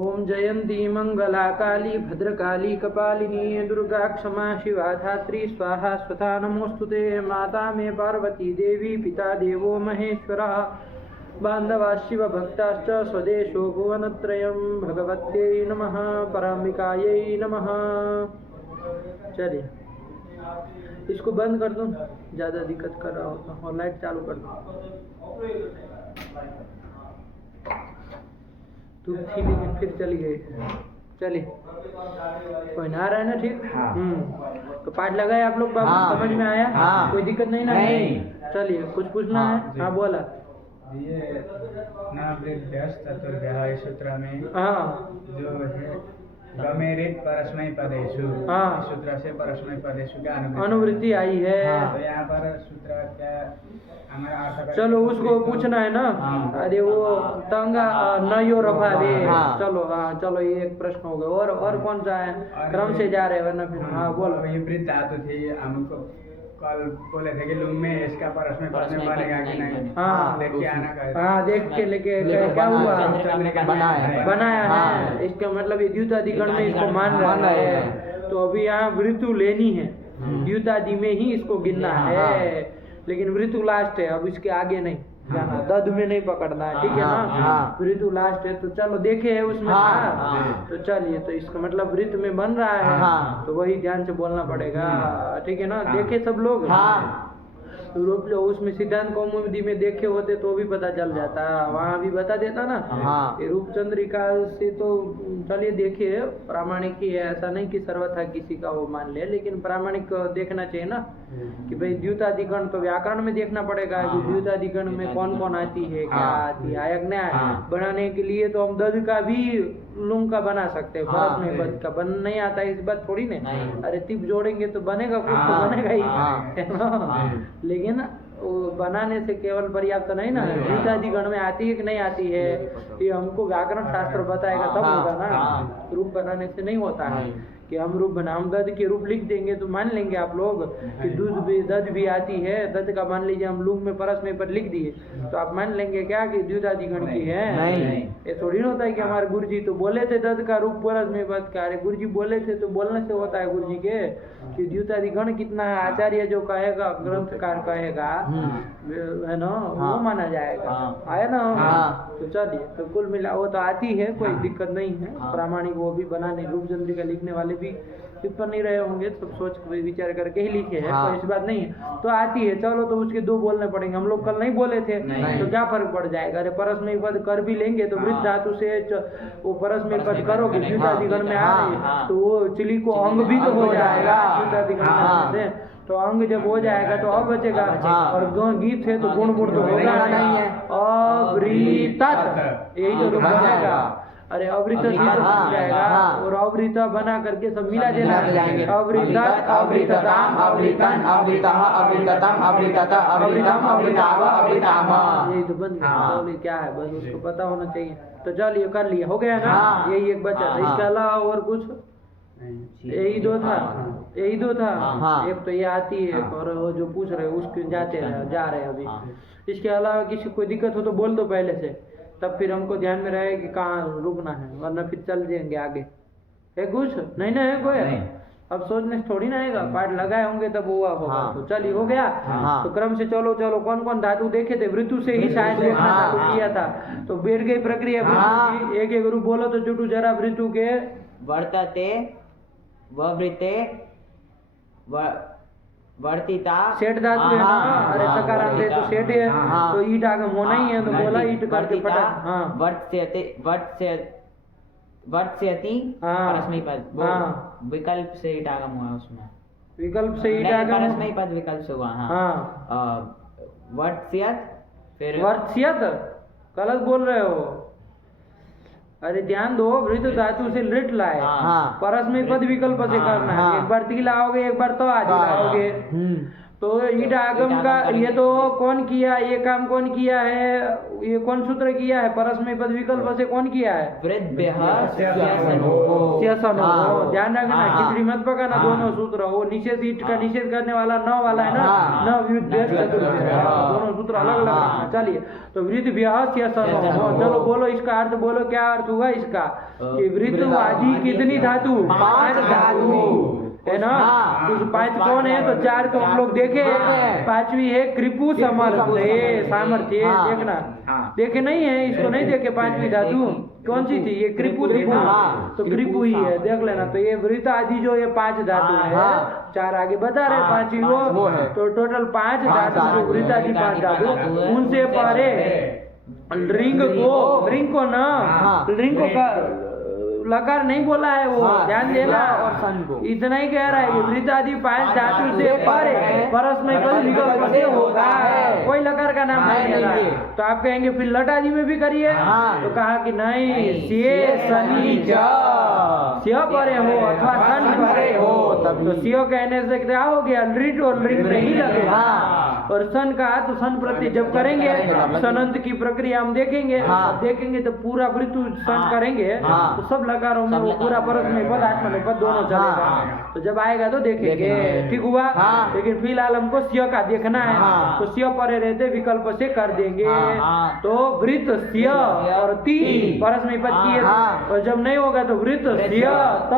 ओम जयंती मंगला काली भद्रकाली कपालिनी दुर्गा क्षमा शिवा धात्री स्वाहा स्वधा नमोस्तुते। माता मे पार्वती देवी पिता देवो महेश्वरः बांधवा शिव भक्ताश्च स्वदेशो भुवनत्रयं भगवत्यै नमः पराम्बिकायै नमः। चलिए इसको बंद कर दूं, ज़्यादा दिक्कत कर रहा होता, और लाइट चालू कर दूं। तू थी लेकिन फिर चली गई। चलिए कोई ना रहा है ना, ठीक। तो पाठ लगाए आप लोग बाबू, समझ में आया? कोई दिक्कत नहीं ना? नहीं। चलिए कुछ पूछना है? हाँ बोला। ये चतुर्भ्यः सूत्र में जो है गमेरित परस्मै पदेषु, सूत्र से परस्मै पदेषु का अनुवृत्ति आई है। तो यहाँ पर सूत्र क्या हमारा अर्थ? चलो उसको पूछना है ना। अरे वो तंगा नयो रफावे। चलो चलो ये एक प्रश्न हो गया। और कौन सा है? क्रम से जा रहे वरना फिर। हाँ बोलो। ये वृत्त धातु थी, हमको कल बोले थे कि लुंग में इसका परस्मै पद में बनेगा कि नहीं। देख के आना का। देख के लेके क्या हुआ? बनाया है। इसका मतलब ये द्युतादिगण में इसको मान रहा है। तो अभी यहाँ वृतु लेनी है, द्युतादि में ही इसको गिनना है, लेकिन वृतु लास्ट है, अब इसके आगे नहीं जाना, दद में नहीं पकड़ना है, ठीक है ना? वृतु लास्ट है। तो चलो देखे है उसमें तो चलिए, तो इसका मतलब वृत्त में बन रहा है, तो वही ध्यान से बोलना पड़ेगा, ठीक है ना? देखे सब लोग? रूप जो उसमें सिद्धांत कौमुदी में देखे होते तो भी पता चल जाता, वहाँ भी बता देता ना। ये रूप चंद्रिका से तो चलिए देखिए प्रामाणिक ही है, ऐसा नहीं कि सर्वथा किसी का वो मान ले, लेकिन प्रामाणिक देखना चाहिए ना कि भाई द्युतादिगण तो व्याकरण में देखना पड़ेगा कि द्युतादिगण में कौन कौन आती है, क्या आती है। आयज्ञा बनाने के लिए तो हम दध का भी लुंग का बना सकते हैं, परस में पद का बन नहीं आता इस बात थोड़ी नहीं। अरे तिप जोड़ेंगे तो बनेगा, कुछ तो बनेगा ही, है ना? लेकिन वो बनाने से केवल पर्याप्त नहीं ना, द्युतादिगण में आती है कि नहीं आती है, ये हमको व्याकरण शास्त्र बताएगा तब होगा ना। रूप बनाने से नहीं होता है कि हम रूप बना, हम दध के रूप लिख देंगे तो मान लेंगे आप लोग कि दूध भी दध भी आती है। दध का मान लीजिए हम लुंग में परस में पर लिख दिए तो आप मान लेंगे क्या कि द्युतादिगण की है? नहीं। ये थोड़ी ना होता है कि हमारे गुरुजी तो बोले थे दध का रूप परस में पद का। अरे गुरुजी बोले थे तो बोलने से होता है गुरुजी के कि द्युतादिगण कितना है, आचार्य जो कहेगा, ग्रंथकार कहेगा, है ना, वो माना जाएगा, आया ना? तो चलिए, तो कुल मिला वो तो आती है, कोई दिक्कत नहीं है। प्रामाणिक वो भी बनाने, रूप चंद्रिका लिखने वाले भी टिप्पण नहीं रहे होंगे, सब सोच विचार करके ही लिखे हैं, कोई ऐसी बात नहीं है। तो आती है, चलो तो उसके दो बोलने पड़ेंगे। हम लोग कल नहीं बोले थे तो क्या फर्क पड़ जाएगा? अरे परस में पद कर भी लेंगे तो वृत्त धातु से वो परस में पद करोगे, द्युतादिगण में आ रही तो वो चिली को अंग भी तो हो जाएगा द्युतादिगण से। तो अंग जब हो जाएगा तो अब बचेगा, और गीत है तो गुण गुण तो होगा नहीं है। अवृतत यही तो रूप बनेगा। अरे अवृत ही तो बन जाएगा, और अवृत बना करके सब मिला देना। अवृतत अवृतताम अवृतन अवृतः अवृततम अवृतत अवृतम अवृताव अवृताम, यही तो बन गया। क्या है बस उसको पता होना चाहिए। तो चलिए कर लिया, हो गया ना? यही एक बचा था, इसके अलावा और कुछ? यही दो था, यही दो था। एक तो ये आती है, और वो जो पूछ रहे उसके जाते रहे, जा रहे अभी। इसके अलावा किसी कोई दिक्कत हो तो बोल दो पहले से, तब फिर हमको ध्यान में रहे कि कहाँ रुकना है, वरना फिर चल जाएंगे आगे। है कुछ नहीं ना? है कोई? अब सोचने से थोड़ी ना आएगा, पाठ लगाए होंगे तब हुआ होगा। तो चलिए हो गया। तो क्रम से चलो चलो, कौन कौन धातु देखे थे? वृतु से ही शायद देखना चालू किया था, तो बैठ गई प्रक्रिया। एक एक रूप बोलो तो चुटू जरा। वृतु के वर्तते, ववृते, वर्तिता, सेठ धातु है ना? अरे तकारांत है तो सेठ है, तो ईट आगम होना ही है, तो बोला ईट करके फटाक। वर्त्यते, वर्त्यति परस्मै पद, विकल्प से ईट आगम हुआ उसमें। विकल्प से ईट आगम, परस्मै पद विकल्प से हुआ। वर्त्स्यत, फिर वर्त्स्यत गलत बोल रहे हो। अरे ध्यान दो, वृत्त धातु से लिट लाए, परस में पद विकल्प से करना है। एक बार ती लाओगे, एक बार तो आदि लाओगे। तो ईट आगम का ये तो कौन किया, ये काम कौन किया है, ये कौन सूत्र किया है, परस्मय पद विकल्प से कौन किया है, ध्यान रखना, खिचड़ी मत पकाना, दोनों सूत्र वो निषेध ईट का निषेध करने वाला न वाला है ना, न व्युत्व्यय चतुर्भ्यः, दोनों सूत्र अलग अलग रखना। चलिए तो वृद्ध चलो बोलो इसका अर्थ बोलो, क्या अर्थ हुआ इसका कि वृद्ध आदि कितनी धातु, 5 धातु है ना। कुछ 5 कौन है, तो 4 तो हम लोग देखे, 5वीं है कृपु सामर्थ्य, सामर्थ्य देखना, देखे नहीं है, इसको नहीं देखे, 5वीं धातु कौन सी थी, ये कृपु थी ना, तो कृपु ही है, देख लेना। तो ये वृत्त आदि जो ये 5 धातु है, 4 आगे बता रहे, 5वीं वो है, तो टोटल 5 धातु जो वृत्त आदि 5 धातु, उनसे परे रिंग को ना, रिंग को लकार नहीं बोला है वो, ध्यान देना, और इतना ही कह रहा है कि वृत्त आदि 5 धातु से परे परस्मय पद विकल्प से होता है, कोई लकार का नाम नहीं ले रहा है। तो आप कहेंगे फिर लट आदि में भी करिए, तो कहा कि नहीं, से शनि स्य परे हो अथवा सन परे हो, तो सियो कहने से क्या हो गया, लिट और लिट नहीं लगेगा, और सन कहा तो सन प्रत्यय जब करेंगे सनंत की प्रक्रिया हम देखेंगे तो पूरा वृत्तु सन करेंगे तो सब लकारों में वो पूरा परस्मय पद आत्मनेपद पद दोनों चलेगा, तो जब आएगा तो देखेंगे, ठीक हुआ। लेकिन फिलहाल हमको स्य का देखना है, तो स्य परे रहते विकल्प से कर देंगे, तो वृत्त स्य और ती परस्मय पद किए, और जब नहीं होगा तो वृत्त स्य त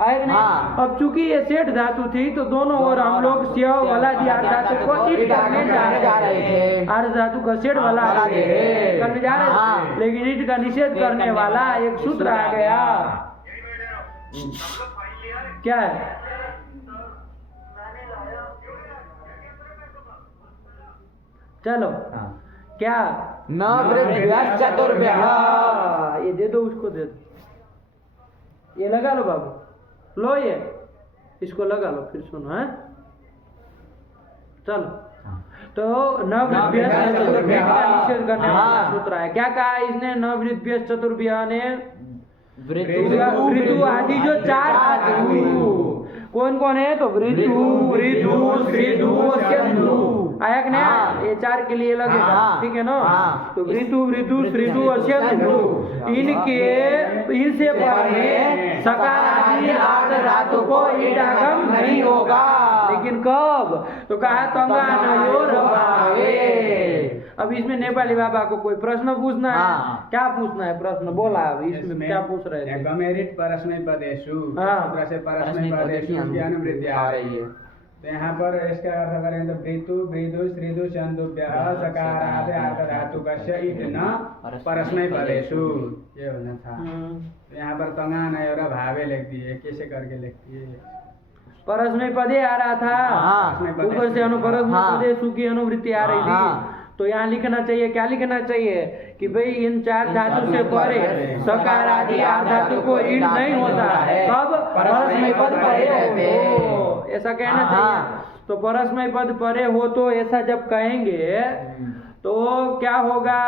आएगा नहीं। अब चूंकि ये सेठ धातु थी तो दोनों ओर हम लोग स्य वाला दिया धातु को ईट करने जा रहे थे, अर्ध धातु का सेठ वाला करने जा रहे थे, लेकिन ईट का निषेध करने वाला एक सूत्र आ गया, क्या है, चलो क्या, न वृद्ध चतुर्भ्यः, ये दे दो, उसको दे दो, ये लगा लो बाबू, लो ये इसको लगा लो, फिर सुनो है, चलो। तो न वृद्ध चतुर्भ्यः का निषेध करने वाला सूत्र है, क्या कहा इसने, न वृद्ध चतुर्भ्यः ने वृद्धु आदि जो 4 धातु कौन कौन है, तो वृद्धु वृद्धु श्रीधु सिंधु आया कि नहीं, ये 4 के लिए लगेगा, ठीक है ना। तो वृद्धु वृद्धु श्रीधु और सिंधु इनसे परे सकार आदि 8 धातु को ईट आगम नहीं होगा, लेकिन कब, तो कहा तंगा नयोर भावे। अब इसमें नेपाली बाबा को कोई प्रश्न पूछना है, क्या पूछना है प्रश्न, बोला अब इसमें क्या पूछ रहे थे, गमेरित परस्मय पदेषु सूत्र से परस्मय पदेषु की अनुवृत्ति आ रही है, तो यहाँ पर इसका अर्थ करें तो वृतु वृदु श्रीदु चंदुभ्यः सकारादि अर्ध धातु कस्य ईट न परस्मय पदेषु, ये होना था। तो यहाँ पर तंगा नयोर भावे लिख दिए, कैसे करके लिखती है, परस्मय पदे आ रहा था, ऊपर से अनुपरस्मय पदेषु की अनुवृत्ति आ रही थी, तो यहाँ लिखना चाहिए, क्या लिखना चाहिए कि भाई इन 4 धातु से परे सकार आदि 8 धातु को ईट नहीं होता है, कब, परस्मय पद परे हो, ऐसा कहना चाहिए। तो परस्मय पद परे हो तो ऐसा जब कहेंगे तो क्या होगा,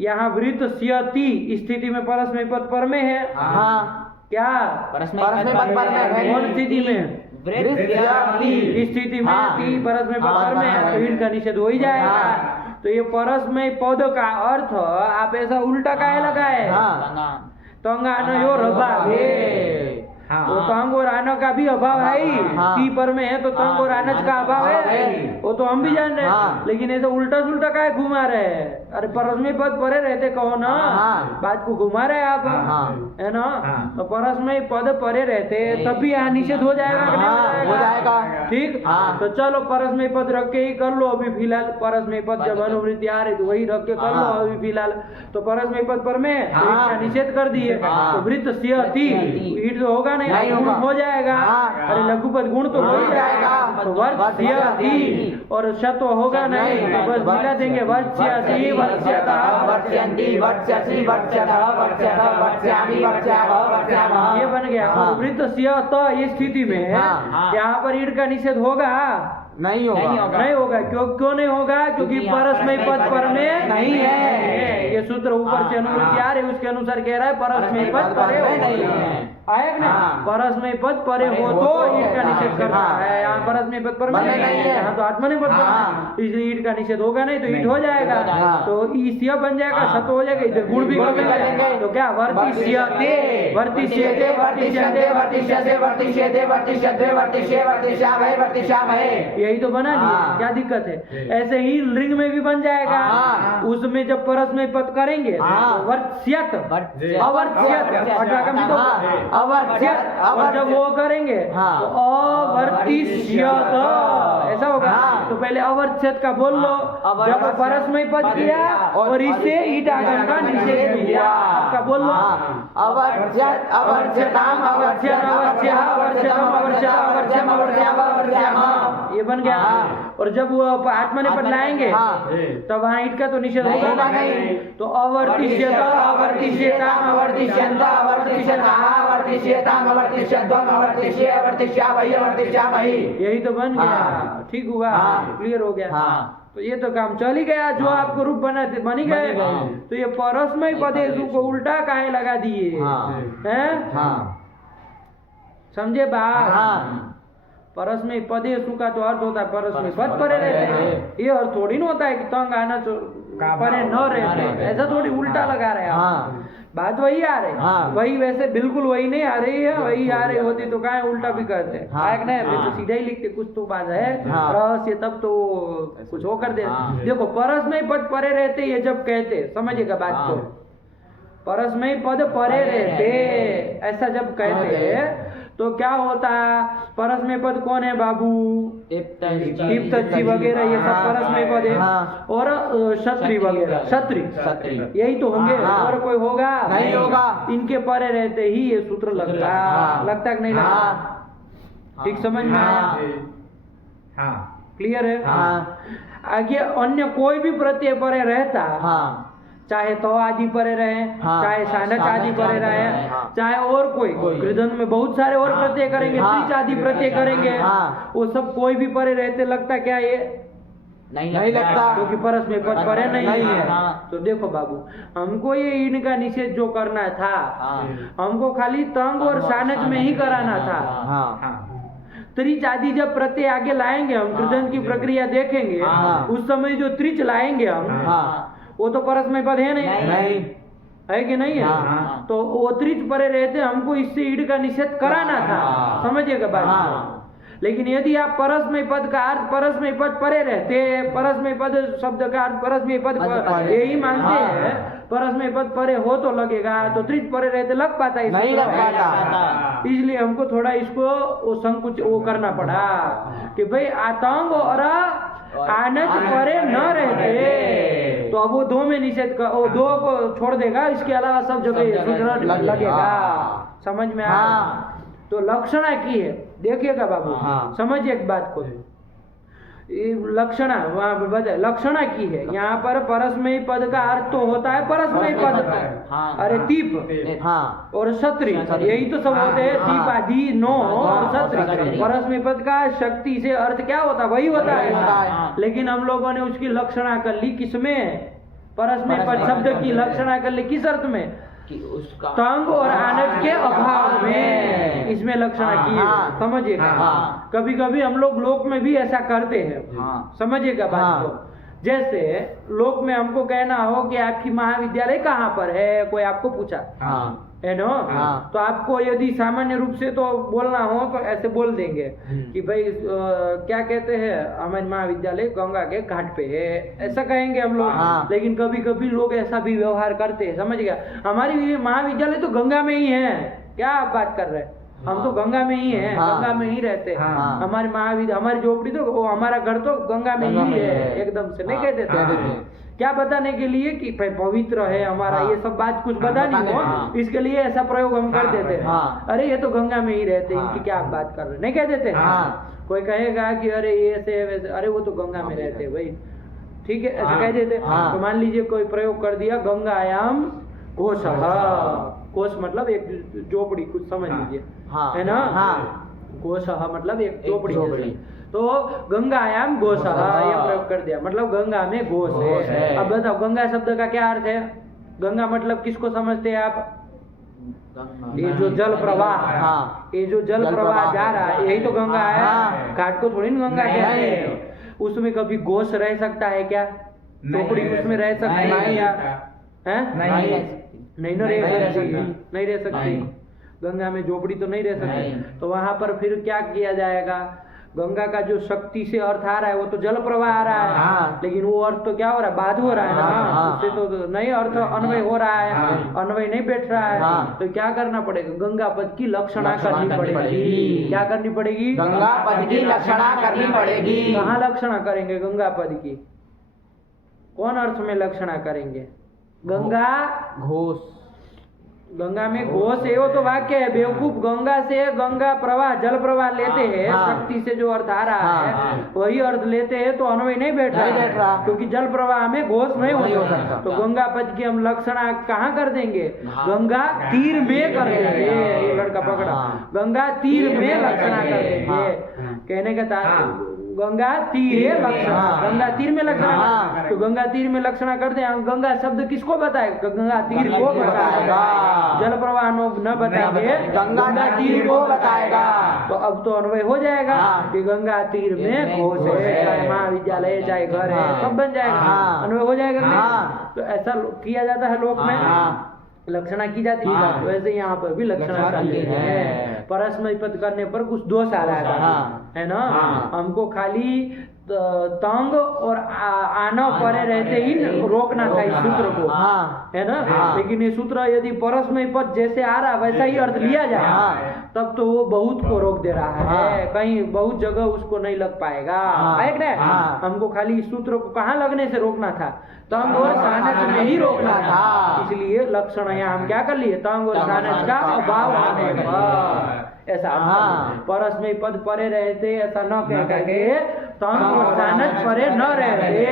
यहाँ वृत्त स्यति स्थिति में परस्मय पद पर में है, क्या परस्मय पद पर में है, कौन स्थिति में, स्थिति में ती परस्मय पद पर में है, तो ईट का निषेध हो ही जाएगा। तो ये परस्मय पद का अर्थ आप ऐसा उल्टा काहे लगाए, तंगा नयोर अभावे, तो तंग और आनक का भी अभाव है ही, ती पर में है तो तंग और आनच का अभाव है, वो तो हम भी जान रहे हैं, लेकिन ऐसा उल्टा सुल्टा काहे घुमा रहे हैं, अरे परस्मय पद परे रहते कहो ना, बात को घुमा रहे आप, है ना। तो परस्मय पद परे रहते तब भी यहाँ निषेध हो जाएगा कि नहीं हो जाएगा, ठीक। तो चलो परस्मय पद रख के ही कर लो अभी फिलहाल, परस्मय पद जब अनुवृत्ति आ रही तो वही रख के कर लो अभी फिलहाल। तो परस्मय पद पर में निषेध कर दिए, तो वृत्त स्यति ईट तो होगा नहीं, गुण हो जाएगा, अरे लघुपद गुण तो हो ही जाएगा, तो वर्ष स्यति और शत होगा नहीं, तो बस मिला देंगे वर्ष्यति वर्ष्यतः वर्ष्यन्ति वर्ष्यसि वर्ष्यतः वर्ष्यतः वर्ष्यामि वर्ष्यावः वर्ष्यामः, ये बन गया। और वृत्त स्यत ये स्थिति में यहाँ पर ईट का निषेध होगा, नहीं होगा। नहीं होगा। क्यों नहीं होगा? क्योंकि परस्मय पद पर में नहीं है। ये सूत्र ऊपर से अनुवृत्ति आ रही है, उसके अनुसार कह रहा है परस्मय पद परे नहीं है। आया ना? परस्मय पद परे हो तो ईट का निषेध करता है। यहाँ परस्मय पद पर में नहीं है, यहाँ तो आत्मनेपद पर, इसलिए ईट का निषेध होगा नहीं तो ईट हो जाएगा। तो ईस्य बन जाएगा, सत हो जाएगा, इधर गुण भी बनेगा। तो क्या वर्तिष्यते वर्तिष्यते वर्तिष्यते वर्तिष्यते वर्तिष्यते वर्तिष्यते वर्तिष्ये वर्तिष्यामहे वर्तिष्यामहे, यही तो बना दिया। क्या दिक्कत है? ऐसे ही लिंग में भी बन जाएगा। उसमें जब परस्मय पद करेंगे वर्त्स्यत अवर्त्स्यत अवर्त्स्यत, और जब वो करेंगे तो अवर्तिष्यत ऐसा होगा। तो पहले अवर्त्स्यत का बोल लो, जब परस्मय पद किया और इससे ईट आगम का निषेध किया का बोल लो। अवर्त्स्यत अवर्त्स्यताम अवर्त्स्यत अवर्त्स्यः अवर्त्स्यतम अवर्त्स्यः अवर्त्स्यम अवर्त्स्याम अवर्त्स्याम, ये बन गया। और जब वो आत्मनेपद लाएंगे तब वहाँ ईट का तो निषेध होगा नहीं। तो अवर्तिष्यत अवर्तिष्यताम अवर्तिष्यन्त अवर्तिष्यतः अवर्तिष्यताम अवर्तिष्यध्वम अवर्तिष्ये अवर्तिष्यामहि अवर्तिष्यामहि, यही तो बन गया। ठीक हुआ, क्लियर हो गया। तो ये तो काम चल ही गया। जो आपको रूप बन ही गए। तो ये परस्मय पदेशु को उल्टा काहे लगा दिए हैं? समझे बात? परस्मय पदेशु का तो अर्थ होता है परस्मय पद परे रहते हैं। ये अर्थ थोड़ी ना होता है कि तंग आना परे न रहते, ऐसा थोड़ी उल्टा लगा रहे हैं। बात वही आ रही, वही वैसे बिल्कुल वही नहीं आ रही है। वही आ रही होती तो कहाँ उल्टा भी करते हैं। तो सीधा ही लिखते, कुछ तो बात है रहस्य, तब तो कुछ हो कर दे। देखो परस्मय पद परे रहते, ये जब कहते, समझिएगा बात को, परस्मय पद परे रहते ऐसा जब कहते तो क्या होता है? परस्मय पद कौन है बाबू? इप्तजी वगैरह ये सब परस्मय पद है। और क्षत्रि वगैरह, क्षत्रि यही तो होंगे, और कोई होगा नहीं होगा। इनके परे रहते ही ये सूत्र लगता कि नहीं लगता? ठीक समझ में आया? क्लियर है? आगे अन्य कोई भी प्रत्यय परे रहता, चाहे तो आदि परे रहे, चाहे सानच आदि परे रहे, चाहे और कोई कृदंत में बहुत सारे और प्रत्यय करेंगे, त्रिच आदि प्रत्यय करेंगे, वो सब कोई भी परे रहते लगता क्या ये नहीं लगता, क्योंकि परस्मय पद परे नहीं है। तो देखो बाबू, हमको ये इनका निषेध जो करना था, हमको खाली तंग और सानच में ही कराना था। त्रिच आदि जब प्रत्यय आगे लाएंगे हम, कृदंत की प्रक्रिया देखेंगे, उस समय जो त्रिच लाएंगे हम, वो तो परस्मय पद है नहीं है कि नहीं है? तो वो त्रिच परे रहते, हमको इससे ईड का निषेध कराना था। समझिएगा बात? लेकिन यदि आप परस्मय पद का अर्थ परस्मय पद परे रहते, परस्मय पद शब्द का अर्थ परस्मय पद यही मानते हैं, परस्मय पद परे हो तो लगेगा, तो त्रिच परे रहते लग पाता है? नहीं लग पाता। इसलिए हमको थोड़ा इसको वो संकुच वो करना पड़ा कि भाई आतंक और आनच परे न रहते, तो अब वो दो में निषेध कर, वो दो को छोड़ देगा, इसके अलावा सब जगह सूत्र लगेगा। समझ में आया? तो लक्षणा की है, देखिएगा बाबू, समझिए एक बात को। लक्षणा वहाँ पे बताए, लक्षणा की है। यहाँ पर परस्मय पद का अर्थ तो होता है परस्मय पद, अरे तीप और क्षत्रि, यही तो सब होते हैं। तीप आदि नो और क्षत्रि, परस्मय पद का शक्ति से अर्थ क्या होता है? वही होता है। लेकिन हम लोगों ने उसकी लक्षणा कर ली किसमें? परस्मय पद शब्द की लक्षणा कर ली किस अर्थ में? कि उसका तंग और आनंद के अभाव में, इसमें लक्षणा की है। समझिएगा, कभी कभी हम लोग लोक में भी ऐसा करते हैं। समझिएगा बात को। जैसे लोक में हमको कहना हो कि आपकी महाविद्यालय कहाँ पर है, कोई आपको पूछा है ना, तो आपको यदि सामान्य रूप से तो बोलना हो तो ऐसे बोल देंगे कि भाई क्या कहते हैं, हमारी महाविद्यालय गंगा के घाट पे है, ऐसा कहेंगे हम लोग। लेकिन कभी कभी लोग ऐसा भी व्यवहार करते हैं। समझ गया? हमारी महाविद्यालय तो गंगा में ही है। क्या आप बात कर रहे हैं? हम तो गंगा में ही हैं, गंगा में ही रहते हैं। हमारी महाविद्यालय, हमारी झोपड़ी तो वो, हमारा घर तो गंगा में ही है, एकदम से नहीं कहते थे। क्या बताने के लिए कि पवित्र है हमारा, ये सब बात कुछ बतानी हो, इसके लिए ऐसा प्रयोग हम कर देते हैं। अरे ये तो गंगा में ही रहते हैं, इनकी क्या आप बात कर रहे, नहीं कह देते? कोई कहेगा कि अरे ये ऐसे वैसे, अरे वो तो गंगा में रहते हैं भाई, ठीक है, ऐसा कह देते। तो मान लीजिए कोई प्रयोग कर दिया, गंगायाम कोश, कोश मतलब एक झोपड़ी, कुछ समझ लीजिए, है ना? कोश मतलब एक झोपड़ी। तो गंगायाम घोष ये प्रयोग कर दिया, मतलब गंगा में घोष है। अब बताओ गंगा शब्द का क्या अर्थ है? गंगा मतलब किसको समझते हैं आप? ये जो जल प्रवाह, ये जो जल प्रवाह जा रहा है यही तो गंगा है। घाट को थोड़ी ना गंगा कहते हैं। उसमें कभी घोष रह सकता है क्या? चौपड़ी उसमें रह सकती है क्या? नहीं ना रह सकती, नहीं रह सकती। गंगा में झोपड़ी तो नहीं रह सकती। तो वहां पर फिर क्या किया जाएगा? गंगा का जो शक्ति से अर्थ आ रहा है वो तो जल प्रवाह आ रहा है, लेकिन वो अर्थ तो क्या हो रहा है? बाध हो रहा है ना, उससे तो नहीं अर्थ अन्वय हो रहा है, अन्वय नहीं बैठ रहा है। तो क्या करना पड़ेगा? गंगा पद की लक्षणा करनी पड़ेगी। क्या करनी पड़ेगी? गंगा पद की लक्षणा करनी पड़ेगी। कहाँ लक्षणा करेंगे गंगा पद की? कौन अर्थ में लक्षणा करेंगे? गंगा घोष, गंगा में घोष है वो तो वाक्य है बेवकूफ। गंगा से गंगा प्रवाह जल प्रवाह लेते हैं, शक्ति से जो अर्थ आ रहा है वही अर्थ लेते हैं, तो अन्वय नहीं बैठ रहा, क्योंकि जल प्रवाह में घोष नहीं हो सकता। तो गंगा पद की हम लक्षणा कहाँ कर देंगे? गंगा तीर में कर देंगे। ये लड़का पकड़ा, गंगा तीर में लक्षणा कर देंगे। कहने का तात्पर्य गंगा तीर लक्षणा, गंगा तीर में लक्षणा। तो गंगा तीर में लक्षणा करते हैं। गंगा शब्द किसको बताएगा? गंगा तीर को बताएगा। जल प्रवाह न बताएंगे, गंगा तीर को बताएगा। तो अब तो अन्वय हो जाएगा कि गंगा तीर में घोष है, चाहे महाविद्यालय चाहे घर है सब बन जाएगा, अन्वय हो जाएगा। तो ऐसा किया जाता है लोक में, लक्षणा की जाती है। वैसे यहाँ पर भी लक्षणा करते हैं। परस्मय पद करने पर कुछ दोष आ रहा है ना। हमको खाली तंग और आना परे रहते ही रोकना था इस सूत्र को, है ना। लेकिन ये सूत्र यदि परस्मय पद जैसे आ रहा वैसा ही अर्थ लिया जाए तब तो वो बहुत को रोक दे रहा है, कहीं बहुत जगह उसको नहीं लग पाएगा। है ना। हमको खाली इस सूत्र को कहाँ लगने से रोकना था? तंग और सानच में ही रोकना था। इसलिए लक्षण यहाँ हम क्या कर लिए? तंग और सानच का अभाव आने पर ऐसा परस्मय पद परे रहते ऐसा न कह करके तंग और सानच परे न रहते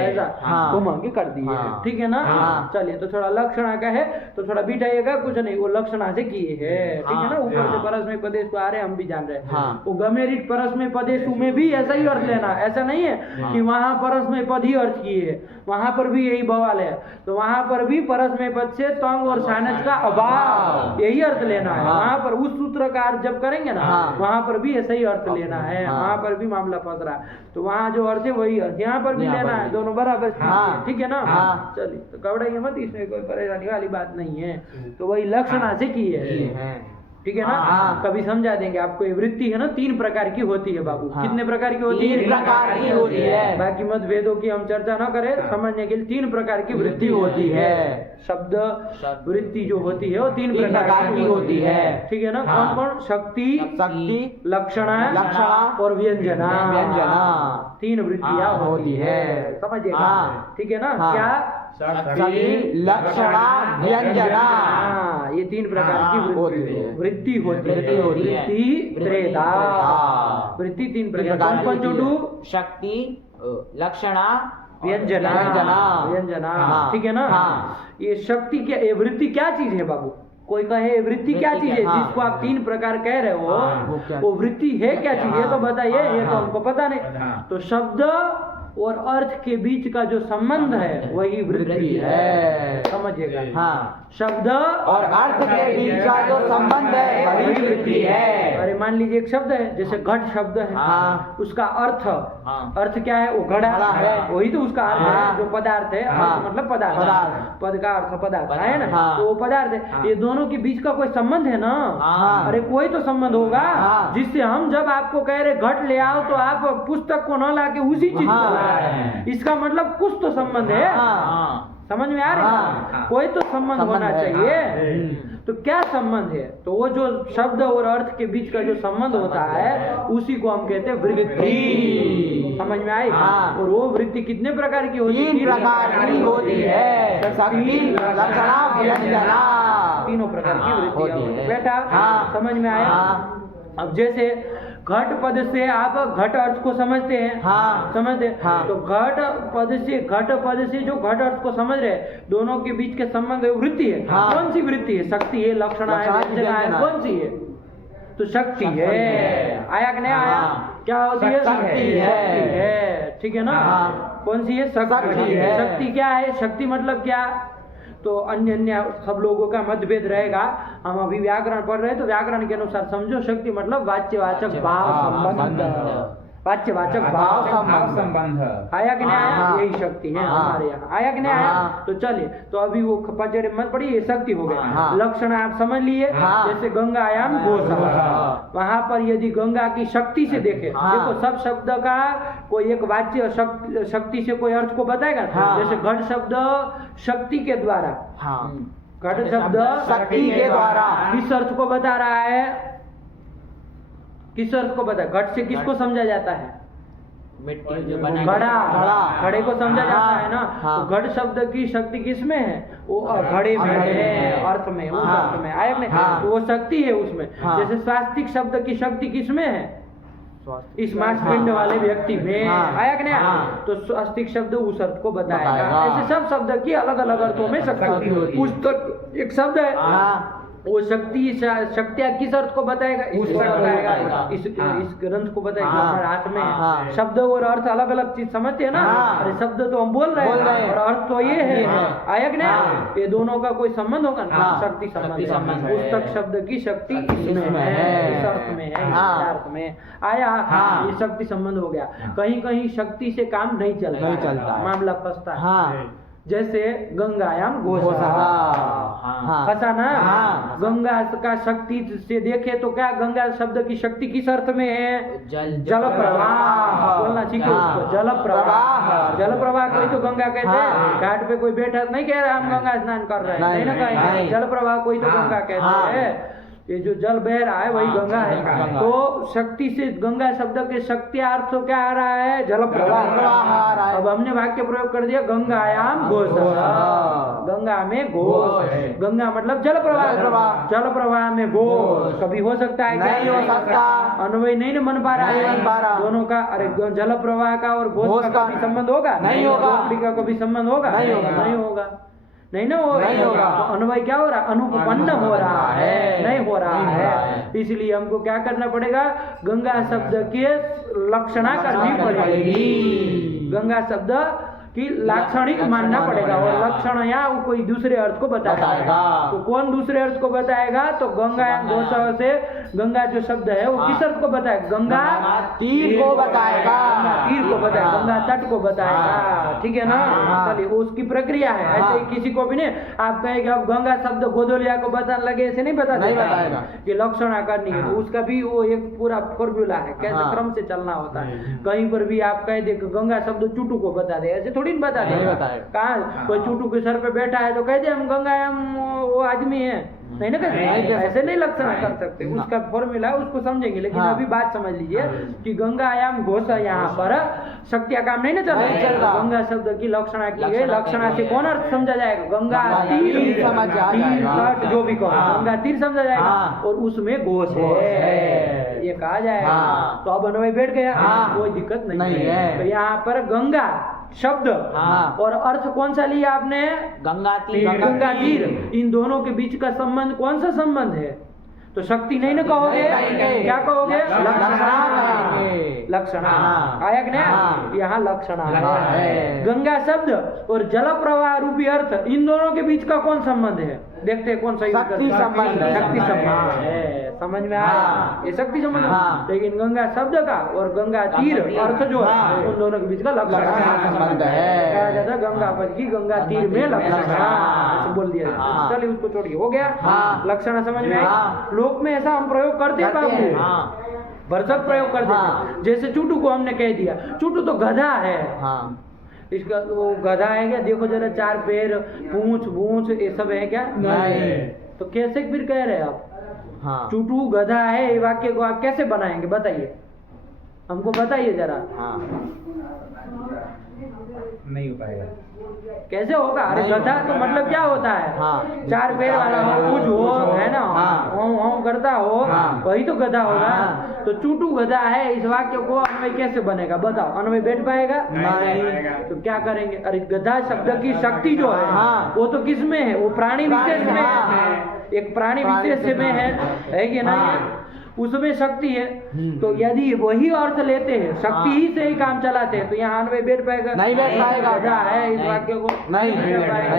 ऐसा घुमा के कर दिए। ठीक है ना। चलिए तो थोड़ा लक्षणा का है तो थोड़ा बिठाइएगा, कुछ नहीं वो लक्षणा से किए है। ठीक है ना। ऊपर से परस्मय पदेश को आ रहे हम भी जान रहे हैं। वो गमेरिट परस्मय पदेशु में भी ऐसा ही अर्थ लेना, ऐसा नहीं है कि वहां परस्मय पद ही अर्थ किए है, वहां पर भी यही बवाल है। तो वहां पर भी परस्मय पद से तंग और सानच का अभाव यही अर्थ लेना है। वहां पर उस सूत्र का अर्थ जब करेंगे ना वहां पर भी ऐसा ही अर्थ लेना है। वहां पर भी मामला फंस रहा है तो वहां जो अर्थ है वही अर्थ यहाँ पर भी लेना है, दोनों बराबर। ठीक है ना। चलिए तो घबराइए मत, इसमें कोई परेशानी वाली बात नहीं है। तो वही लक्षणा से की है। ठीक है ना। कभी समझा देंगे आपको। ये वृत्ति है ना 3 प्रकार की होती है बाबू। कितने प्रकार की होती है? 3 प्रकार की होती है। बाकी मत वेदों की हम चर्चा ना करें, समझने के लिए 3 प्रकार की वृत्ति होती है। शब्द वृत्ति जो होती है वो 3 प्रकार की होती है। ठीक है ना। कौन कौन? शक्ति, लक्षणा और व्यंजना। 3 वृत्तियां होती है, समझिएगा। ठीक है ना। क्या? शक्ति, लक्षणा, व्यंजना। ये 3 प्रकार की वृत्ति होती है। वृत्ति त्रेधा। वृत्ति 3 प्रकार। कौन कौन जोड़ू? शक्ति, लक्षणा, व्यंजना। ठीक है ना। ये शक्ति क्या, ये वृत्ति क्या चीज है बाबू? कोई कहे वृत्ति क्या चीज है? जिसको आप 3 प्रकार कह रहे हो वो वृत्ति है क्या चीज? ये तो बताइए, ये तो हमको पता नहीं। तो शब्द और अर्थ के बीच का जो संबंध है वही वृत्ति है, समझिएगा। शब्द और अर्थ के बीच का जो संबंध है वही वृत्ति है। अरे मान लीजिए एक शब्द है, जैसे घट शब्द है, उसका अर्थ क्या है? वो घड़ा है, वही तो उसका अर्थ है जो पदार्थ है। मतलब पदार्थ, पद का अर्थ पदार्थ है ना, तो वो पदार्थ है। ये दोनों के बीच का कोई संबंध है ना? अरे कोई तो संबंध होगा जिससे हम जब आपको कह रहे घट ले आओ तो आप पुस्तक को न लाके उसी चीज को, इसका मतलब कुछ तो संबंध है। समझ में आ रहा है? कोई तो संबंध होना चाहिए। तो क्या संबंध है? तो वो जो शब्द और अर्थ के बीच का जो संबंध होता है उसी को हम कहते हैं वृत्ति। समझ में आई? और वो वृत्ति कितने प्रकार की होती है? 3 प्रकार की होती है। शक्ति, लक्षणा, व्यंजना। 3 प्रकार की वृत्तियां होती है। बेटा समझ में आया? अब जैसे घट पद से आप घट अर्थ को समझते हैं, समझते हैं। तो घट पद से जो घट अर्थ को समझ रहे दोनों के बीच के संबंध वृत्ति है। कौन सी वृत्ति है? शक्ति है, लक्षणा है, व्यंजना है। कौन सी है? तो शक्ति है। आया कि नहीं आया? क्या होती है? शक्ति है। ठीक है ना? कौन सी है? शक्ति है। शक्ति क्या है? शक्ति मतलब क्या? तो अन्य अन्य सब लोगों का मतभेद रहेगा। हम अभी व्याकरण पढ़ रहे हैं तो व्याकरण के अनुसार समझो। शक्ति मतलब वाच्यवाचक भाव संबंध, वाच्यवाचक भाव संबंध आया कि नहीं आया? यही शक्ति है हमारे यहाँ। आया कि नहीं आया? तो चलिए, तो अभी वो पचड़े मत पड़ी, ये शक्ति हो गया। लक्षण आप समझ लिए। जैसे गंगायाम गोसः, वहां पर यदि गंगा की शक्ति से देखे, देखो सब शब्द का कोई एक वाच्य शक्ति से कोई अर्थ को बताएगा। जैसे घट शब्द शक्ति के द्वारा, घट शब्द शक्ति के द्वारा किस अर्थ को बता रहा है? किस अर्थ को बता? घट से किसको समझा जाता है? मिट्टी जो बना घड़ा, घड़े को समझा जाता है ना। तो घट शब्द की शक्ति किसमें है? वो घड़े में है, अर्थ में, उस अर्थ में। आया नहीं? तो वो शक्ति है उसमें। जैसे स्वास्तिक शब्द की शक्ति किसमें है? इस मांसपिंड वाले व्यक्ति में। आया कि नहीं? तो स्वास्तिक शब्द उस अर्थ को बताएगा। ऐसे सब शब्द की अलग अलग अर्थों में शक्ति होती है। पुस्तक एक शब्द है, वो शक्तियाँ किस अर्थ को बताएगा? इसको बताएगा, इस ग्रंथ को बताएगा। हमारे हाथ में है। शब्द और अर्थ अलग अलग चीज समझते हैं ना। अरे शब्द तो हम बोल रहे हैं और अर्थ तो ये है। आया कि नहीं? ये दोनों का कोई संबंध होगा ना? शक्ति संबंध। पुस्तक शब्द की शक्ति इसमें है, इस अर्थ में है, इस अर्थ में। आया? ये शक्ति संबंध हो गया। कहीं कहीं शक्ति से काम नहीं चलता, मामला फंसता है। जैसे गंगायाम गोसः, फंसा ना। गंगा का शक्ति से देखे तो क्या गंगा शब्द की शक्ति किस अर्थ में है? जल प्रवाह। बोलना सीखो उसको, जल प्रवाह। जल प्रवाह कोई तो गंगा कहते हैं। घाट पे कोई बैठा नहीं कह रहा हम गंगा स्नान कर रहे हैं, नहीं ना कहेंगे। जल प्रवाह कोई तो गंगा कहते हैं। ये जो जल बह रहा है वही गंगा है। तो शक्ति से गंगा शब्द के शक्ति अर्थ तो क्या आ रहा है? जल प्रवाह। अब हमने वाक्य प्रयोग कर दिया गंगायाम गोसः, गंगा में घोष। गंगा मतलब जल प्रवाह, जल प्रवाह में घोष। कभी हो सकता है? नहीं हो सकता। अन्वय नहीं न बन पा रहा है दोनों का। अरे जल प्रवाह का और घोष का कभी संबंध होगा? नहीं होगा। का कभी संबंध होगा? नहीं होगा। नहीं ना होगा। तो अन्वय क्या हो रहा है? अनुपन्न हो रहा है, नहीं हो रहा है। इसलिए हमको क्या करना पड़ेगा? गंगा शब्द के लक्षणा करनी पड़ेगी। गंगा शब्द कि लाक्षणिक मानना पड़ेगा और लक्षण या वो कोई दूसरे अर्थ को बताएगा। तो कौन दूसरे अर्थ को बताएगा? तो गंगायाम गोसः से गंगा जो शब्द है वो किस अर्थ को बताएगा? गंगा तीर को बताएगा, तीर को बताएगा, गंगा तट को बताएगा। ठीक है ना? चलिए, उसकी प्रक्रिया है। ऐसे ही किसी को भी नहीं आप कहेंगे अब गंगा शब्द गोदोलिया को बताने लगे, ऐसे नहीं बताएगा कि लक्षणा करनी है। तो उसका भी वो एक पूरा फॉर्मूला है, कैसे क्रम से चलना होता है। कहीं पर भी आप कह दे गंगा शब्द चुटू को बता दे, ऐसे थोड़ी बता दे। कहाँ कोई चुटू के सर पे बैठा है तो कह दे हम गंगायाम वो आदमी है, नहीं ना कहते? ऐसे नहीं लक्षण कर सकते। उसका फॉर्मूला है, उसको समझेंगे। लेकिन अभी बात समझ लीजिए कि गंगायाम गोसः यहाँ पर शक्तियाँ काम नहीं ना चल रहा। गंगा शब्द की लक्षणा की गई। लक्षणा से कौन अर्थ समझा जाएगा? गंगा तीर, तट जो भी कहो, गंगा तीर समझा जाएगा और उसमें घोष है, ये कहा जाएगा। तो अब अन्वय बैठ गया, कोई दिक्कत नहीं है। तो यहाँ पर गंगा शब्द और अर्थ कौन सा लिया आपने? गंगा तीर। इन दोनों के बीच का संबंध कौन सा संबंध है? तो शक्ति नहीं ना कहोगे, क्या कहोगे? लक्षणा। आया कि नहीं? यहाँ लक्षणा है। गंगा शब्द और जल प्रवाह रूपी अर्थ, इन दोनों के बीच का कौन संबंध है? देखते हैं कौन सही। शक्ति संबंध है। समझ में आया? ये शक्ति संबंध। लेकिन गंगा शब्द का और गंगा तीर अर्थ जो है उन दोनों के बीच का लक्षणा संबंध है। कहा जाता है गंगा पद की गंगा तीर में लक्षणा, ऐसे बोल दिया। चलिए उसको छोड़िए, हो गया लक्षणा। समझ में आया? लोक में ऐसा हम प्रयोग करते हैं बाबू, भरसक प्रयोग करते हैं। जैसे चुटू को हमने कह दिया, चुटू तो गधा है। इसका वो गधा है क्या? देखो जरा, 4 पैर, पूंछ ये सब है क्या? नहीं। तो कैसे फिर कह रहे हैं आप? चुटू गधा है, ये वाक्य को आप कैसे बनाएंगे? बताइए, हमको बताइए जरा। नहीं हो पाएगा। कैसे होगा? अरे गधा तो मतलब क्या होता है? 4 पैर वाला हो, कुछ हो, है ना, हम करता हो, वही तो गधा होगा। तो चूटू गधा है, इस वाक्य को अन्वय कैसे बनेगा? बताओ, अन्वय बैठ पाएगा? नहीं। तो क्या करेंगे? अरे गधा शब्द की शक्ति जो है वो तो किस में है? वो प्राणी विशेष में है, एक प्राणी विशेष में है कि नहीं? उसमें शक्ति है, तो यदि वही अर्थ लेते हैं, शक्ति ही से ही काम चलाते हैं, तो यहाँ अन्वय बैठ पाएगा? नहीं बैठ पाएगा। गधा है इस वाक्य को नहीं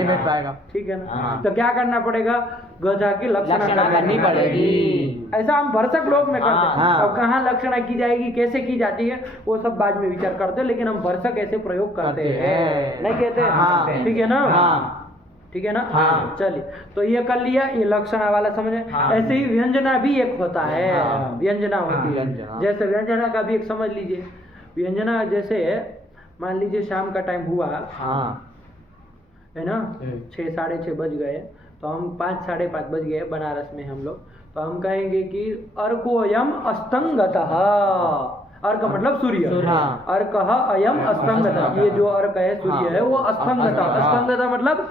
बैठ पाएगा। ठीक है ना? तो क्या करना पड़ेगा? गधा की लक्षणा करनी पड़ेगी। ऐसा हम भरसक लोक में करते हैं। हाँ। और कहाँ लक्षणा की जाएगी, कैसे की जाती है, वो सब बाद में विचार करते हैं, लेकिन हम भरसक ऐसे प्रयोग करते हैं, नहीं कहते? हाँ। ठीक है ना? हाँ। ठीक है ना? हाँ। चलिए, तो ये कर लिया, ये लक्षणा वाला समझे। ऐसे ही व्यंजना भी एक होता है, व्यंजना होती है। जैसे व्यंजना का भी एक समझ लीजिए। व्यंजना जैसे मान लीजिए शाम का टाइम हुआ, है ना, 6 साढ़े 6 बज गए, तो हम 5 साढ़े 5 बज गए बनारस में हम लोग, तो हम कहेंगे कि अर्कोयम अस्तंगतः। अर्क मतलब सूर्य, अर्क अयम अस्तंगतः। ये जो अर्क है, सूर्य है, वो अस्तंगतः। अस्तंगतः मतलब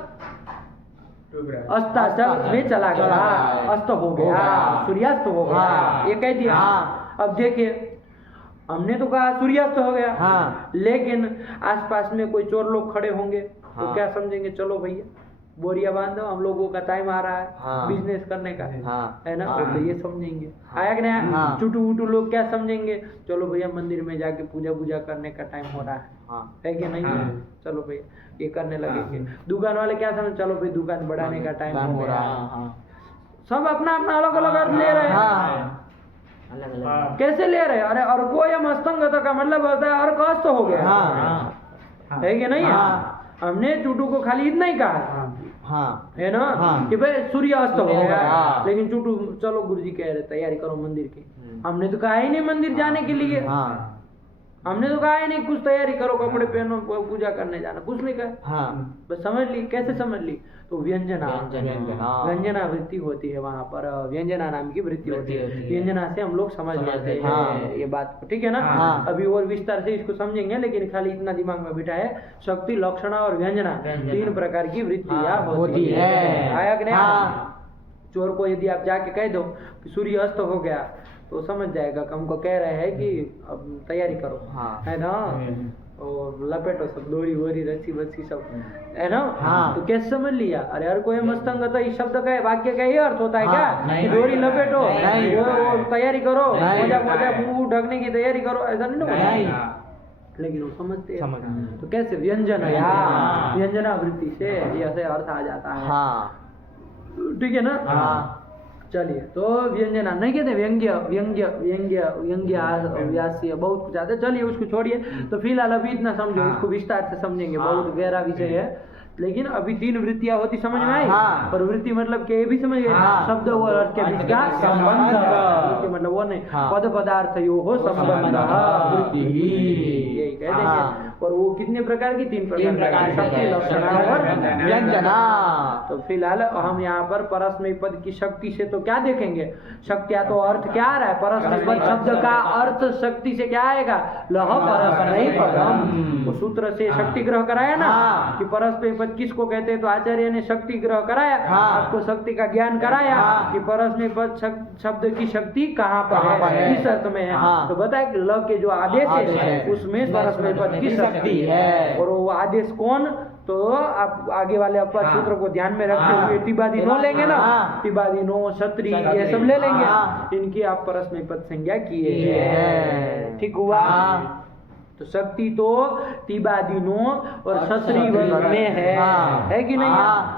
अस्ताचल में चला गया, अस्त हो गया, सूर्यास्त हो गया, ये कह दिया। अब देखिए, हमने तो कहा सूर्यास्त हो गया, लेकिन आसपास में कोई चोर लोग खड़े होंगे, तो क्या समझेंगे? चलो भैया बोरिया बांध दो, हम लोगों का टाइम आ रहा है बिजनेस करने का, है ना? तो ये समझेंगे। आया कि नहीं? चुटू वुटू लोग क्या समझेंगे? चलो भैया मंदिर में जाके पूजा करने का टाइम हो रहा है कि नहीं? चलो भैया ये करने लगेंगे। दुकान वाले क्या समझ? चलो भाई दुकान बढ़ाने का टाइम हो रहा है। सब अपना अपना अलग अलग अर्थ ले रहे हैं। कैसे ले रहे हैं? अरे अर्कोयम अस्तंगतः का मतलब होता है अर्क अस्त हो गया, है कि नहीं? हमने चुटू को खाली इतना ही कहा, है ना, कि भाई सूर्य अस्त हो गया, लेकिन चुटू चलो गुरुजी कह रहे तैयारी करो मंदिर की। हमने तो कहा ही नहीं मंदिर जाने के लिए, हमने तो कहा ही नहीं कुछ तैयारी करो, कपड़े पहनो, पूजा करने जाना, कुछ नहीं कहा। बस समझ ली, कैसे समझ ली? तो व्यंजना वृत्ति होती है वहाँ पर, व्यंजना नाम की वृत्ति होती है। व्यंजना से हम लोग समझ लेते हैं ये बात को, ठीक है ना? अभी और विस्तार से इसको समझेंगे, लेकिन खाली इतना दिमाग में बिठा है, शक्ति, लक्षणा और व्यंजना 3 प्रकार की वृत्तियाँ होती है। आया कि नहीं? चोर को यदि आप जाके कह दो कि सूर्य अस्त हो गया, तो समझ जाएगा कि हमको कह रहे हैं कि अब तैयारी करो, है ना, और लपेटो सब, डोरी वोरी रस्सी बस्सी सब, है ना? तो कैसे समझ लिया? अरे यार कोई मस्तंगत इस शब्द का, वाक्य का ही अर्थ होता है क्या कि डोरी लपेटो, वो तैयारी करो, मोजा मुंह ढकने की तैयारी करो, ऐसा नहीं ना? लेकिन वो समझते हैं। तो कैसे? व्यंजना वृत्ति से ये ऐसे अर्थ आ जाता है, ठीक है ना? चलिए, तो व्यंजना नहीं कहते, व्यास्य बहुत कुछ आता है। चलिए उसको छोड़िए, तो फिलहाल अभी इतना समझो, इसको विस्तार से समझेंगे, बहुत गहरा विषय है। लेकिन अभी 3 वृत्तियां होती, समझ में आई? और वृत्ति मतलब के भी समझ गए, शब्द और अर्थ के बीच का संबंध, मतलब वो नहीं, पद पदार्थ यो हो संबंध, वृत्ति यही कह देंगे। और वो कितने प्रकार की? 3 प्रकार, शक्ति, लक्षणा और व्यंजना। तो फिलहाल हम यहाँ पर परस्मै पद की शक्ति से तो क्या देखेंगे? शक्ति तो अर्थ क्या आ रहा है? परस्मै पद शब्द का अर्थ शक्ति से क्या आएगा? लह परस्मै पदम। वो सूत्र से शक्ति ग्रह कराया ना कि परस्मै पद किसको कहते हैं, तो आचार्य ने शक्ति ग्रह कराया, आपको शक्ति का ज्ञान कराया कि परस्मै पद शब्द की शक्ति कहाँ पर है, किस अर्थ में है। तो बताया कि ल के जो आदेश है उसमें परस्मै पद की शक्ति है। और वो आदेश कौन? तो आप आगे वाले अपवाद सूत्र को ध्यान में रखते हुए तिबादी नो लेंगे ना, तिबादी नो, क्षत्रि, ये सब ले लेंगे, इनकी आप परस्मै पद संज्ञा किए। ठीक हुआ? तो शक्ति तो तिबादीनो और क्षत्रि में है कि नहीं?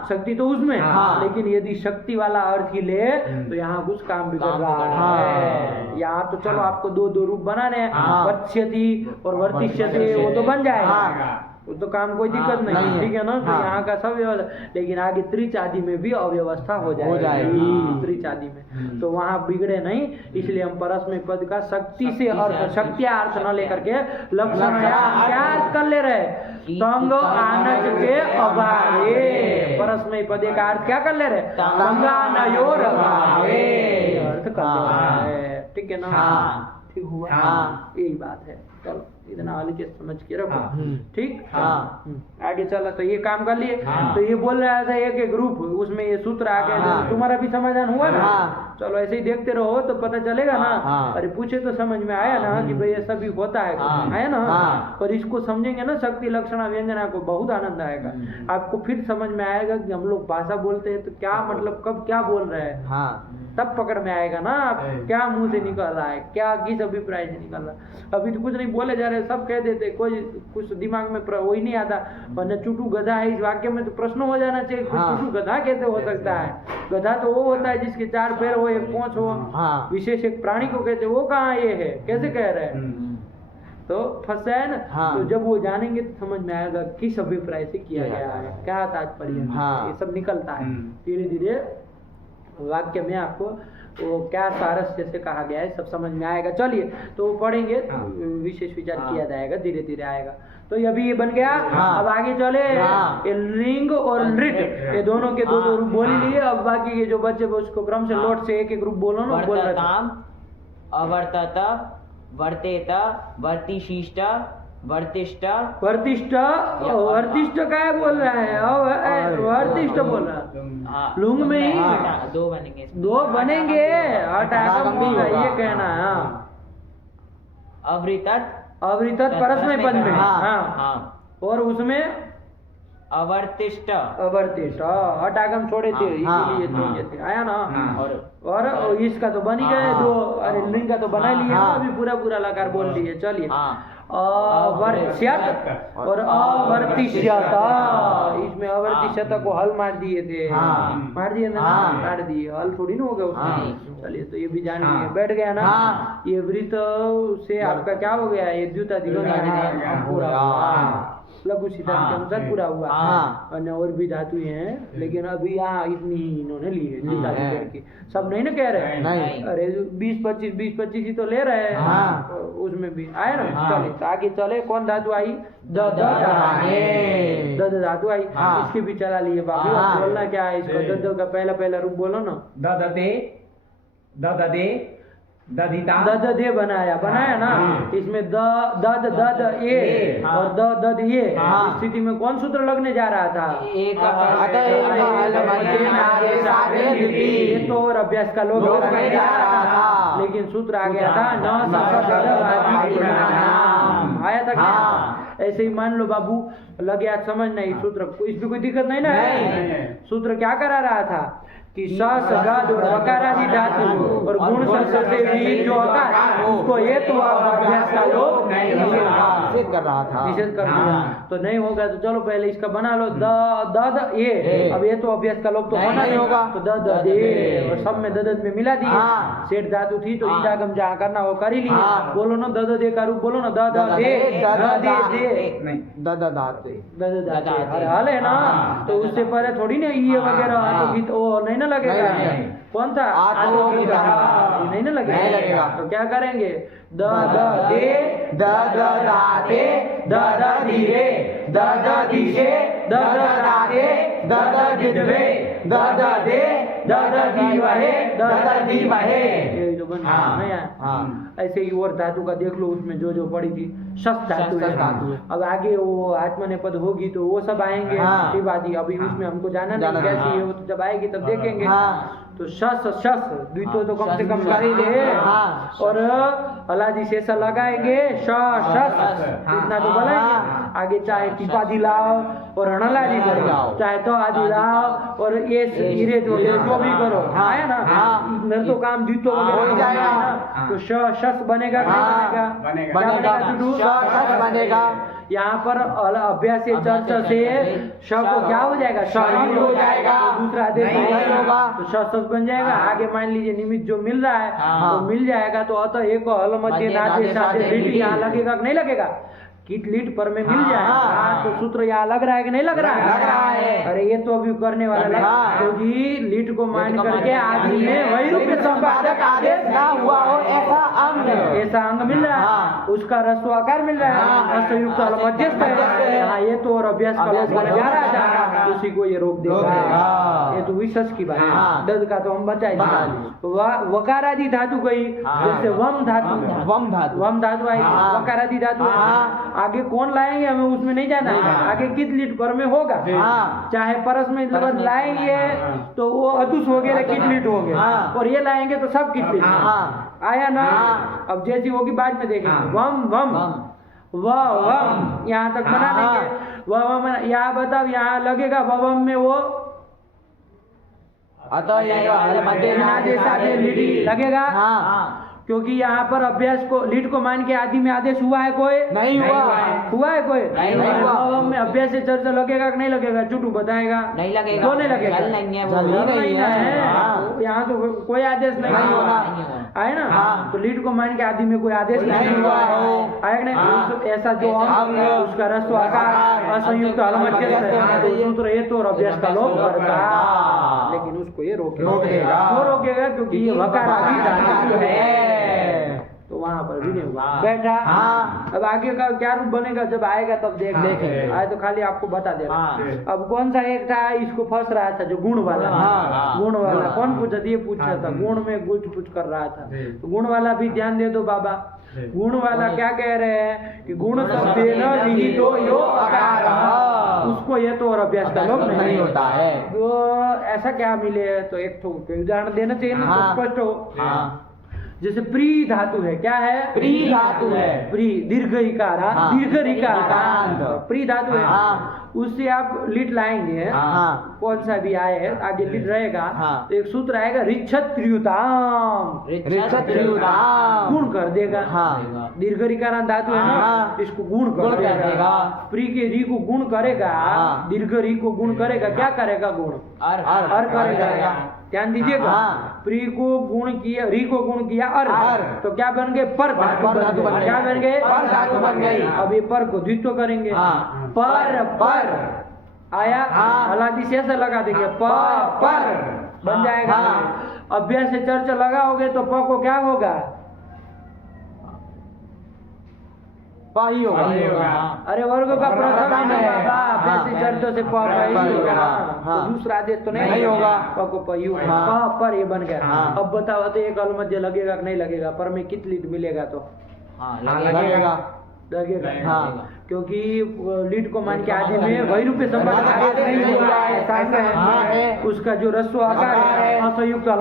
शक्ति तो उसमें, लेकिन यदि शक्ति वाला अर्थ ही ले तो यहाँ कुछ काम बिगड़ रहा है। यहाँ तो चलो आपको 2 रूप बनाने हैं, वर्त्यति और वर्तिष्यति, वो तो बन जाएगा, वो तो काम कोई दिक्कत नहीं, ठीक है ना? तो यहाँ का सब व्यवस्था, लेकिन आगे त्रिच आदि में भी अव्यवस्था हो जाएगी, त्रिच आदि में, तो वहाँ बिगड़े नहीं। इसलिए हम परस्मै पद का शक्ति से अर्थ, शक्ति अर्थ न लेकर के लक्षण क्या अर्थ कर ले रहे? तंग आनज के अभावे, परस्मै पद का अर्थ क्या कर ले रहे? तंगानयोर अभावे अर्थ कर ले रहे, ठीक है ना? ठीक हुआ? यही बात है। चलो। इतना हल्के समझ के रखो। ठीक। हाँ। आगे चला तो ये काम कर लिए। तो ये बोल रहा था एक एक ग्रुप, उसमें ये सूत्र आ गया। तुम्हारा भी समाधान हुआ ना? चलो ऐसे ही देखते रहो तो पता चलेगा ना। अरे पूछे तो समझ में आया ना कि भाई ऐसा भी होता है, आया ना। और इसको समझेंगे ना शक्ति लक्षणा व्यंजना को, बहुत आनंद आएगा। आपको फिर समझ में आएगा कि हम लोग भाषा बोलते हैं तो क्या मतलब कब क्या बोल रहे हैं, तब पकड़ में आएगा ना आप क्या मुंह से निकल रहा है, क्या किस अभिप्राय से निकल रहा है। अभी तो कुछ नहीं बोले जा रहे, सब कह देते, कोई कुछ दिमाग में वही नहीं आता। वरना चुटू गधा है इस वाक्य में तो प्रश्न हो जाना चाहिए, चुटू गधा कैसे हो सकता है? गधा तो वो होता है जिसके 4 पैर हो, 1 पूंछ हो, विशेष एक प्राणी को कहते, वो कहाँ ये है, कैसे कह रहे हैं? तो फंसा है ना। तो जब वो जानेंगे तो समझ में आएगा किस अभिप्राय से किया गया है, क्या तात्पर्य है, ये सब निकलता है। धीरे धीरे वाक्य में आपको वो क्या सारस्य से कहा गया है सब समझ में आएगा। चलिए तो पढ़ेंगे, विशेष विचार किया जाएगा, धीरे धीरे आएगा। तो अभी ये बन गया। अब आगे चले। ये लिंग और नृत, ये दोनों के दो रूप बोल लिए। अब बाकी ये जो बच्चे उसको क्रम से लोट से एक एक रूप बोलो ना। बोल रहे अवर्तत, वर्तेत, वर्तिशिष्ट, वर्तिष्ठ। वर्तिष्ठ, वर्तिष्ठ क्या बोल रहा है? वर्तिष्ठ बोल रहा है। लुंग में ही 2 बनेंगे, 2 बनेंगे। हटागम भी ये कहना है। अवृतत, अवृतत परस्मै पद में। हाँ। और उसमें अवर्तिष्ठ, अवर्तिष्ठ हटागम छोड़े थे, इसीलिए छोड़े थे, आया ना। और इसका तो बन ही गए 2। अरे लिंग का तो बना लिया, अभी पूरा लकार बोल दिए। चलिए अवर्त्यत और अवर्तिष्यत, इसमें अवर्तिष्यत को हल मार दिए थे। मार दिए ना, मार दिए, हल थोड़ी ना हो गया उसमें। चलिए तो ये भी जान लीजिए, बैठ गया ना। ये वृत्त से आपका क्या हो गया? ये द्युतादिगण पूरा लघु सिद्धांत के अनुसार पूरा हुआ। और भी धातु हैं, लेकिन अभी यहाँ इतनी ही इन्होंने ली है द्युतादिगण की। सब नहीं ना कह रहे हैं। अरे 20-25 ही तो ले रहे हैं, उसमें भी आए ना। चले तो आगे चले। कौन धातु आई? द धातु आई। इसके भी चला लिए बाबू। बोलना क्या है इसको? द का पहला रूप बोलो ना। ददे बनाया ना। इसमें दद ए और दद ये स्थिति में कौन सूत्र लगने जा रहा था? ये तो और अभ्यास का लोग लगने जा रहा था, लेकिन सूत्र आ गया था न आया था क्या? ऐसे ही मान लो बाबू, लग गया समझना इस सूत्र को, इसमें कोई दिक्कत नहीं ना। सूत्र क्या करा रहा था कि स सगाद और वकारादि धातु और गुण से भी जो होता है उसको ये तो अभ्यास का लोग निषेध कर रहा था, निषेध कर रहा। तो नहीं होगा तो चलो पहले इसका बना लो द ये। अब ये तो अभ्यास का लोग तो होना नहीं होगा, तो द दे और सब में दद में मिला दिए। सेठ धातु थी तो ईदागम जहाँ करना वो कर ही लिया। बोलो ना द दे का रूप बोलो ना। द दे हल है ना। तो उससे पहले थोड़ी ना ये वगैरह वो नहीं ना लगेगा। कौन था? नहीं ना लगेगा। तो क्या करेंगे? द दे द दाते द धीरे द दिशे द राते द दिदवे द दे द दीवहे द दीवहे। ये जो बन गया ऐसे ही और धातु का देख लो, उसमें जो पड़ी थी शस धातु। अब आगे वो आत्मनेपद होगी तो वो सब आएंगे। अभी उसमें हमको जाना नहीं कैसी है, वो तो जब आएगी तब देखेंगे। तो शस द्वितो तो कम से कम कर ही ले। और हलादी शेषा लगाएंगे इतना तो बनाएंगे। आगे चाहे टिपा दिलाओ और रणलादी करो, चाहे तो आदि लाओ और ये जो भी करो, आया ना। इधर तो काम द्वितो हो जाएगा। तो शस बनेगा, बनेगा। यहाँ पर अभ्यास चर्चा से श को क्या हो जाएगा? शरीर हो जाएगा। दूसरा आदेश होगा तो श बन जाएगा। आगे मान लीजिए निमित्त जो मिल रहा है वो मिल जाएगा। तो अतः एक हल मध्य यहाँ लगेगा नहीं लगेगा? किट लीट पर में मिल जाए तो सूत्र यहाँ लग रहा है कि नहीं लग रहा है? लग रहा है। अरे ये तो अभी करने वाला लग क्योंकि लीट को मान करके आदि में वही रूप संपादक आदेश ना हुआ हो ऐसा अंग मिल रहा है, उसका रस्वाकार मिल रहा है, असंयुक्त मध्यस्थ है। हाँ, ये तो और अभ्यास का लोप बन जा रहा था, उसी को ये रोक देगा। ये तो विशेष की बात है। दद का तो हम बचाए वकारादि धातु गई, जैसे वम धातु आई, वकारादि धातु आगे कौन लाएंगे हमें उसमें नहीं जाना, आगे कित लीट पर में होगा, चाहे परस में लाएंगे तो वो अदुस वगैरह कित लीट होंगे, और ये लाएंगे तो सब कित लीट आया ना। अब जैसी होगी बाद में देखेंगे। वम वम वम यहाँ तक बना देंगे। वम यहाँ बताओ, यहाँ लगेगा वम में वो लगेगा, क्योंकि यहाँ पर अभ्यास को लीड को मान के आदि में आदेश हुआ है कोई नहीं हुआ है कोई नहीं में अभ्यास से चर्चा लगेगा कि नहीं लगेगा? चुटू बताएगा नहीं लगेगा, क्यों नहीं लगेगा? नहीं है यहाँ तो कोई आदेश नहीं होगा है ना। तो लीड को मान के आदि में कोई आदेश नहीं हुआ है नहीं, ऐसा जो उसका रस्व आकार असंयुक्त सूत्र ये तो अभ्यास का लोप करता, लेकिन उसको ये रोकेगा। वो रोकेगा क्योंकि ये वकारादि धातु है, तो वहाँ पर भी नहीं हुआ बैठा। अब आगे का क्या रूप बनेगा जब आएगा तब देखेंगे। आए तो खाली आपको बता दे। अब कौन सा एक था इसको फंस रहा था जो गुण वाला, गुण वाला कौन पूछा था? ये पूछा था गुण में कुछ कर रहा था, तो गुण वाला भी ध्यान दे दो बाबा। गुण वाला क्या कह रहे हैं कि गुण शब्द तो यो आकार, उसको ये तो और अभ्यास का लोप नहीं होता है। तो ऐसा क्या मिले? तो एक उदाहरण देना चाहिए ना, स्पष्ट हो। जैसे प्री धातु है, क्या है? प्री धातु है, प्री दीर्घ इकार, दीर्घ इकार प्री धातु है। उससे आप लिट लाएंगे, कौन सा भी आए आगे लिट रहेगा, तो एक सूत्र आएगा रिच्छत्रियुताम, गुण कर देगा। दीर्घ इकार धातु है ना, इसको गुण कर देगा। प्री के री को गुण करेगा, दीर्घ री को गुण करेगा, क्या करेगा? गुण अर करेगा। ध्यान दीजिएगा, प्री को गुण किया, री को गुण किया अर, तो क्या बन गए? पर धातु बन गए। क्या बन गए? पर धातु बन गई। अब ये पर को द्वित्व करेंगे, पर आया, हलादी से ऐसा लगा देंगे, पर बन जाएगा। अभ्यास से चर्चा लगाओगे तो प को क्या होगा? ही होगा। अरे वर्ग का प्रथम है, अभ्यास से चर्चा से प होगा, तो दूसरा आदेश तो नहीं होगा। प को प यू पर ये बन गया। अब बताओ तो एक मध्य लगेगा कि नहीं लगेगा? पर में कित लीड मिलेगा? तो लगेगा, क्योंकि लीड को मान के आदि में वही रूप संबंध नहीं हुआ, उसका जो रस्व आकार है असंयुक्त है,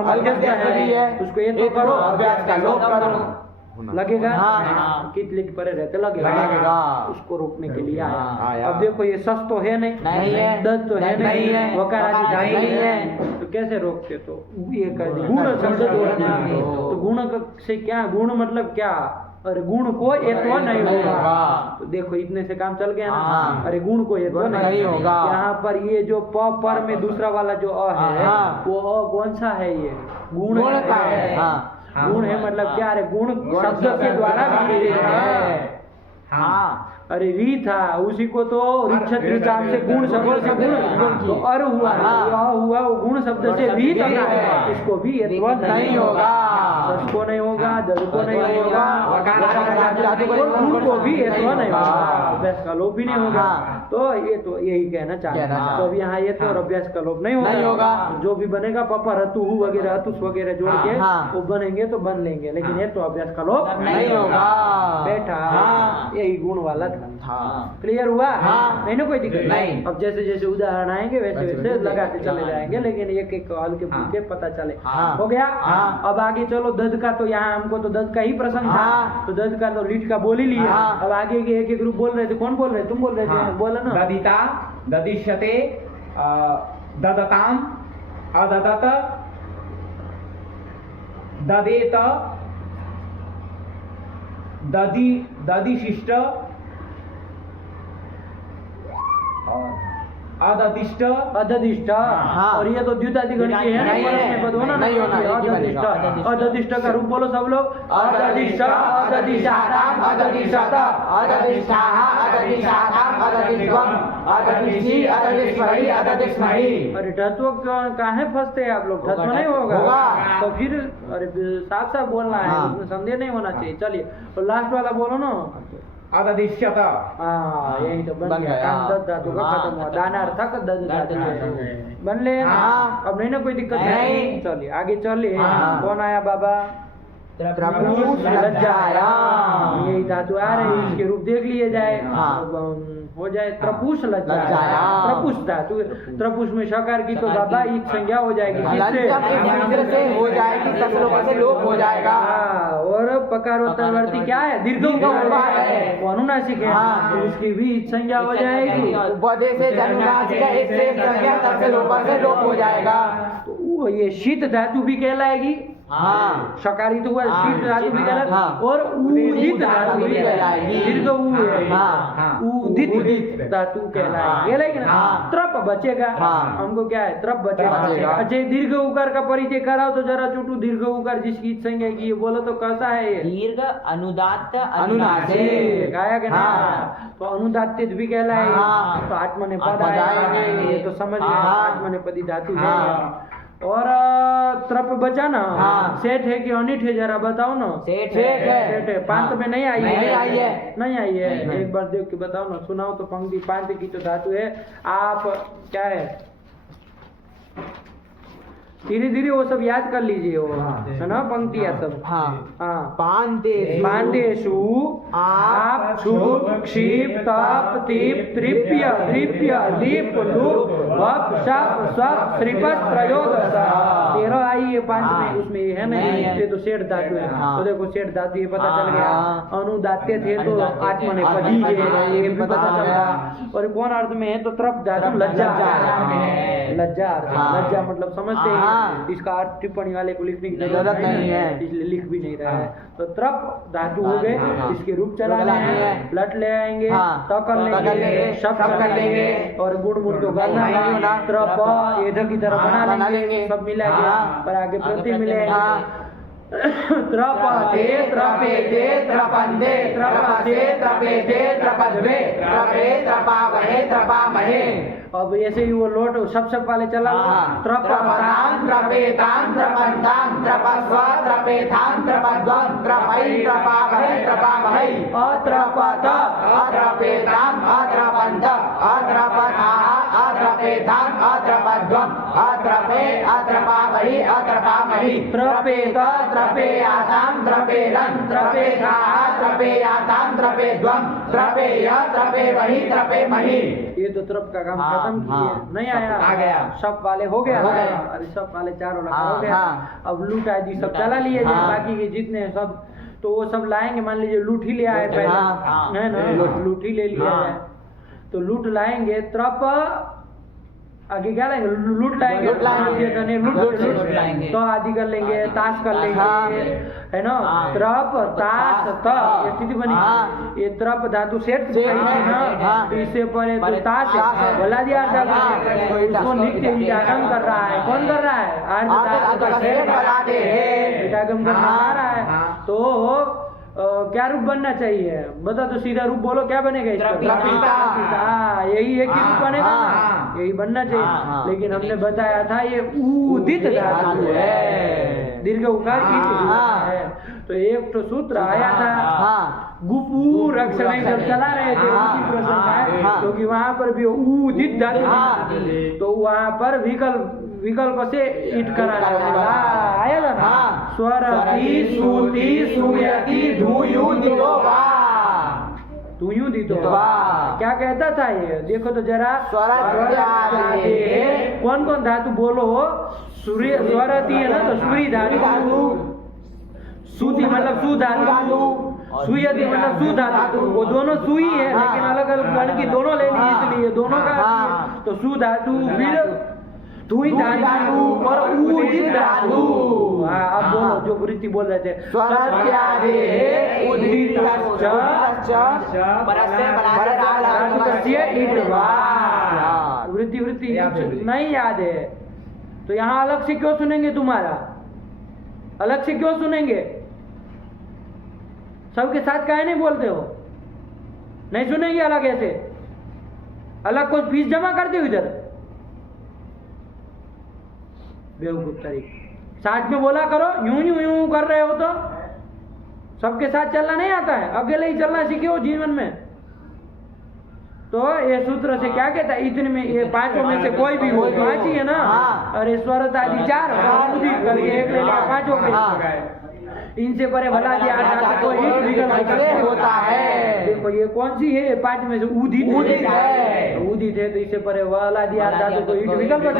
उसको ये तो करो, अभ्यास का लोप करो, लगेगा। कित लीड पर रहते लगेगा, उसको रोकने के लिए आया। अब देखो ये सस तो है नहीं है, दस तो है नहीं है, वकारादि नहीं है, तो कैसे रोकते? तो ये गुण शब्द तो गुण से क्या? गुण मतलब क्या? अरे गुण को ये तो नहीं होगा। तो देखो इतने से काम चल गया ना। अरे गुण को ये तो नहीं होगा। यहाँ पर ये जो प पर में दूसरा वाला जो अ है, वो अ कौन सा है? ये गुण का है। गुण है मतलब क्या? अरे गुण शब्द के द्वारा भी है। अरे री था, उसी को तो रिच्छत्रियुताम से गुण शब्द से गुण तो अर हुआ, हुआ वो गुण शब्द से भी है, इसको भी ये नहीं होगा। सच को नहीं होगा, दल को नहीं होगा, गुण को भी ये नहीं होगा, अभ्यास का लोप भी नहीं होगा। तो ये तो यही कहना चाहते हैं। तो अब यहाँ ये तो अभ्यास का लोप नहीं होगा। जो भी बनेगा पापा रतु वगैरह अतुस वगैरह जोड़ के वो बनेंगे तो बन लेंगे, लेकिन ये तो अभ्यास का लोप नहीं होगा। बैठा यही गुण वाला था। क्लियर हुआ? नहीं ना, कोई दिक्कत नहीं। अब जैसे जैसे उदाहरण आएंगे वैसे वैसे लगाते चले जाएंगे, लेकिन एक एक हल्के फुल्के पता चले। हो गया। अब आगे चलो दद का, तो यहाँ हमको तो दद का ही प्रसंग था, तो दद का तो लीड का बोल ही लिया। अब आगे के एक एक ग्रुप बोल रहे थे। कौन बोल रहे? तुम बोल रहे थे, बोला ना। ददिता, ददिश्यते, ददताम, अददत, ददेत, ददिशिष्ट, अददिष्ट अददिष्ट। हाँ। और ये तो द्युतादिगण की है नहीं है। परस्मैपद होना नहीं होना, एक ही अददिष्ट। बनेगा। अददिष्ट का रूप बोलो सब लोग। अददिष्ट अददिष्टाताम अददिष्टत अददिष्टाः अददिष्टाताम अददिष्वम अददिष्टि अददिष्महि अददिष्महि। अरे ढत्व काहे फंसते हैं आप लोग? ढत्व नहीं होगा होगा। तो फिर अरे साफ साफ बोलना है, हाँ। उसमें संदेह नहीं होना चाहिए। चलिए तो लास्ट वाला बोलो ना। अददिष्यत। हाँ यही तो बन बन गया। गया। काम दद धातु का हाँ। खत्म हुआ। दानार्थक दद धातु बन ले। हाँ। अब नहीं ना कोई दिक्कत नहीं। चलिए आगे चलिए। हाँ। कौन आया बाबा? प्रभु लज्जायाम। यही धातु आ रही है, इसके रूप देख लिए जाए। हाँ। अब, हो जाए त्रपुष लज्जायाम। लज्जायाम। त्रपुष धातु, त्रपुष में शकार की तो बाबा एक संज्ञा हो जाएगी किससे? लज्जम एक दूसरे से हो जाएगी, ससलों से लोप हो जाएगा। हाँ, और पकारोत्तरवर्ती क्या है? दीर्घ उकार है। वो अनुनासिक है। हाँ। तो उसकी भी संज्ञा हो जाएगी। उपदे से जनुनासिक का एक से संज्ञा तसलों से लोप हो जाएगा। तो वो ये शीत धातु भी कहलाएगी। हाँ। शकारी तो हुआ, हाँ, शीत धातु भी कहलाएगी। हाँ। और उदित धातु भी कहलाएगी। दीर्घ ऊ है। हाँ। उदित धातु कहलाएगी। कहलाएगी ना? हाँ। त्रप बचेगा। हाँ। हमको क्या है? त्रप बचेगा। बचेगा। अच्छा दीर्घ उकार का परिचय कराओ तो जरा चुटू। दीर्घ उकार जिसकी संज्ञा की है, बोलो तो कैसा है ये? दीर्घ अनुदात्त अनुनासिक। गाया कि नहीं? हाँ। तो अनुदात्त भी कहलाएगी। हाँ। तो आत्मनेपद आत्मनेपद आएगा। आएंगे। ये तो समझ गए। हाँ। आत्मनेपदी धातु है। हाँ। और त्रप बचा ना? हाँ। सेठ है कि अनिठ है जरा बताओ ना। सेठ सेठ है। सेठ है। पांत में नहीं आई है। नहीं आई है। नहीं आई है। नहीं। एक बार देख के बताओ ना। सुनाओ तो पंक्ति। पांत की तो धातु है। आप क्या है? धीरे धीरे वो सब याद कर लीजिए। वो है ना पंक्तियां सब। हाँ। हाँ। पांतेषु आप छुप क्षिप तप तीप तृप्य दृप्य लीप लूप वप शप स्वप श्रीपस प्रयोदश 13 आई है पांच में। उसमें ये है नहीं नहीं है। ये तो शेठ धातु है। हाँ। तो देखो शेठ धातु ये पता चल हाँ। गया। अनुदात्य थे तो आत्मनेपदी है, ये भी पता चल गया। और कौन अर्थ में है? तो त्रप धातु लज्जा है। लज्जा अर्थ है। हाँ। लज्जा मतलब समझते हैं। हाँ। इसका अर्थ टिप्पणी वाले को लिखने की जरूरत नहीं है। इसलिए लिख भी नहीं रहा है। तो त्रप धातु हो गए। हाँ। इसके रूप चलाने चलाने हैं। हैं। लट ले आएंगे। हाँ। त कर त कर लेंगे। लेंगे। शब्द शब्द कर कर लेंगे। लेंगे। और गुड़ मुड़ तो करना नहीं होना। है। त्रप एध की तरह हाँ, बना बना लेंगे। लेंगे। सब मिला के। हाँ। पर आगे प्रति मिलेंगे। हाँ। त्रपते त्रपेते त्रपन्ते त्रपसे त्रपेते त्रपद्वे त्रपे त्रपावहे त्रपामहे। अब ऐसे ही वो लोट सब वाले चला। हाँ। त्रपताम त्रपेताम त्रपन्ताम त्रपस्व त्रपेताम त्रपद्वम त्रपै त्रपावहे त्रपामहे। अत्रपत अत्रपेताम अत्रपन्त अत्रपथाः अत्रपेताम अत्रपद्वम अत्रपे अत्रपावहे अत्रपामहे। त्रपेत त्रपेयाताम त्रपेरं त्रपेथाः त्रपेयाताम त्रपेद्वम त्रपेय त्रपेवहि त्रपेमहि। ये तो त्रप का काम हाँ, खत्म किए। हाँ। नहीं आया? आ गया। सब वाले हो गया। हो गए। अरे सब वाले चारों लगा हाँ, हो गया। हाँ। अब लूट आदि सब चला लिए जाए। हाँ। बाकी के जितने हैं सब तो वो सब लाएंगे। मान लीजिए लूट ही ले आए पहले। हाँ, हाँ। है ना? लूट ही ले लिया हाँ। जाए। तो लूट लाएंगे। त्रप आगे क्या लाएंगे? लूट लाएंगे। लूट लाएंगे। लूट लाएंगे। तो आदि कर लेंगे। ताश कर लेंगे। हाँ। है ना? हाँ। त्रप ताश त ये स्थिति बनी। हाँ। ये त्रप धातु सेठ सेठ है है। ना? हाँ। तो इससे परे तो परे ताश ताश है। है। बोला दिया हाँ। उसको नित्य ईटागम कर रहा है। कौन कर रहा है? आर्ध धातु का सेठ बनाते हैं। ईटागम करना हाँ। आ रहा है। तो क्या रूप बनना चाहिए? बता तो सीधा रूप बोलो क्या बनेगा इसका? त्रपिता। हाँ, यही एक ही रूप बनेगा ना? हाँ। यही बनना चाहिए। हाँ। लेकिन हमने बताया था ये उदित धातु है। दीर्घ उकार की हाँ। है। तो एक तो सूत्र आया था। हाँ। गुपूर अक्षर में जब चला रहे थे हाँ। उसी प्रश्न का। हाँ। क्योंकि वहां पर भी उदित धातु हाँ। थी। तो वहां पर विकल्प से ईट कराने वाला आया था ना? हाँ। स्वरति सूति सूयति धूयुदितो वा। वाह। क्या कहता था ये? देखो तो जरा। स्वरत्यादि। कौन कौन धातु बोलो? सूर्य स्वरति है ना? तो सूर्य धातु। सूति मतलब सु धातु। सुयति मतलब सु धातु। वो दोनों सुई है लेकिन अलग अलग वर्ण की दोनों ले ली इसलिए दोनों का। तो सु धातु फिर धुई धातु और उदित धातु। अब बोलो जो वृत्ति बोल रहे थे। स्वरत्यादि उदितश्च परस्य बनाते धातुकस्य ईट वा। वृत्ति वृत्ति याद है। नहीं याद है तो यहाँ अलग से क्यों सुनेंगे तुम्हारा? अलग से क्यों सुनेंगे? सबके साथ काहे नहीं बोलते हो? नहीं सुनेंगे अलग ऐसे? अलग कुछ फीस जमा करते हो इधर? बेवकूफ तरीके साथ में बोला करो, यूं यूं यूं कर रहे हो तो सबके साथ चलना नहीं आता है, अकेले ही चलना सीखे हो जीवन में। तो ये सूत्र से क्या कहता है? इतने में ये पांचों में से कोई भी हो, पांच ही है ना। और ईश्वरता आदि चार करके एक ले लिया, पांचों के इनसे परे भला दिया तो एक विकल्प होता है। देखो ये कौन सी है? पांच में से उदित है। उदित है तो इससे परे वाला दिया तो ईट विकल्प से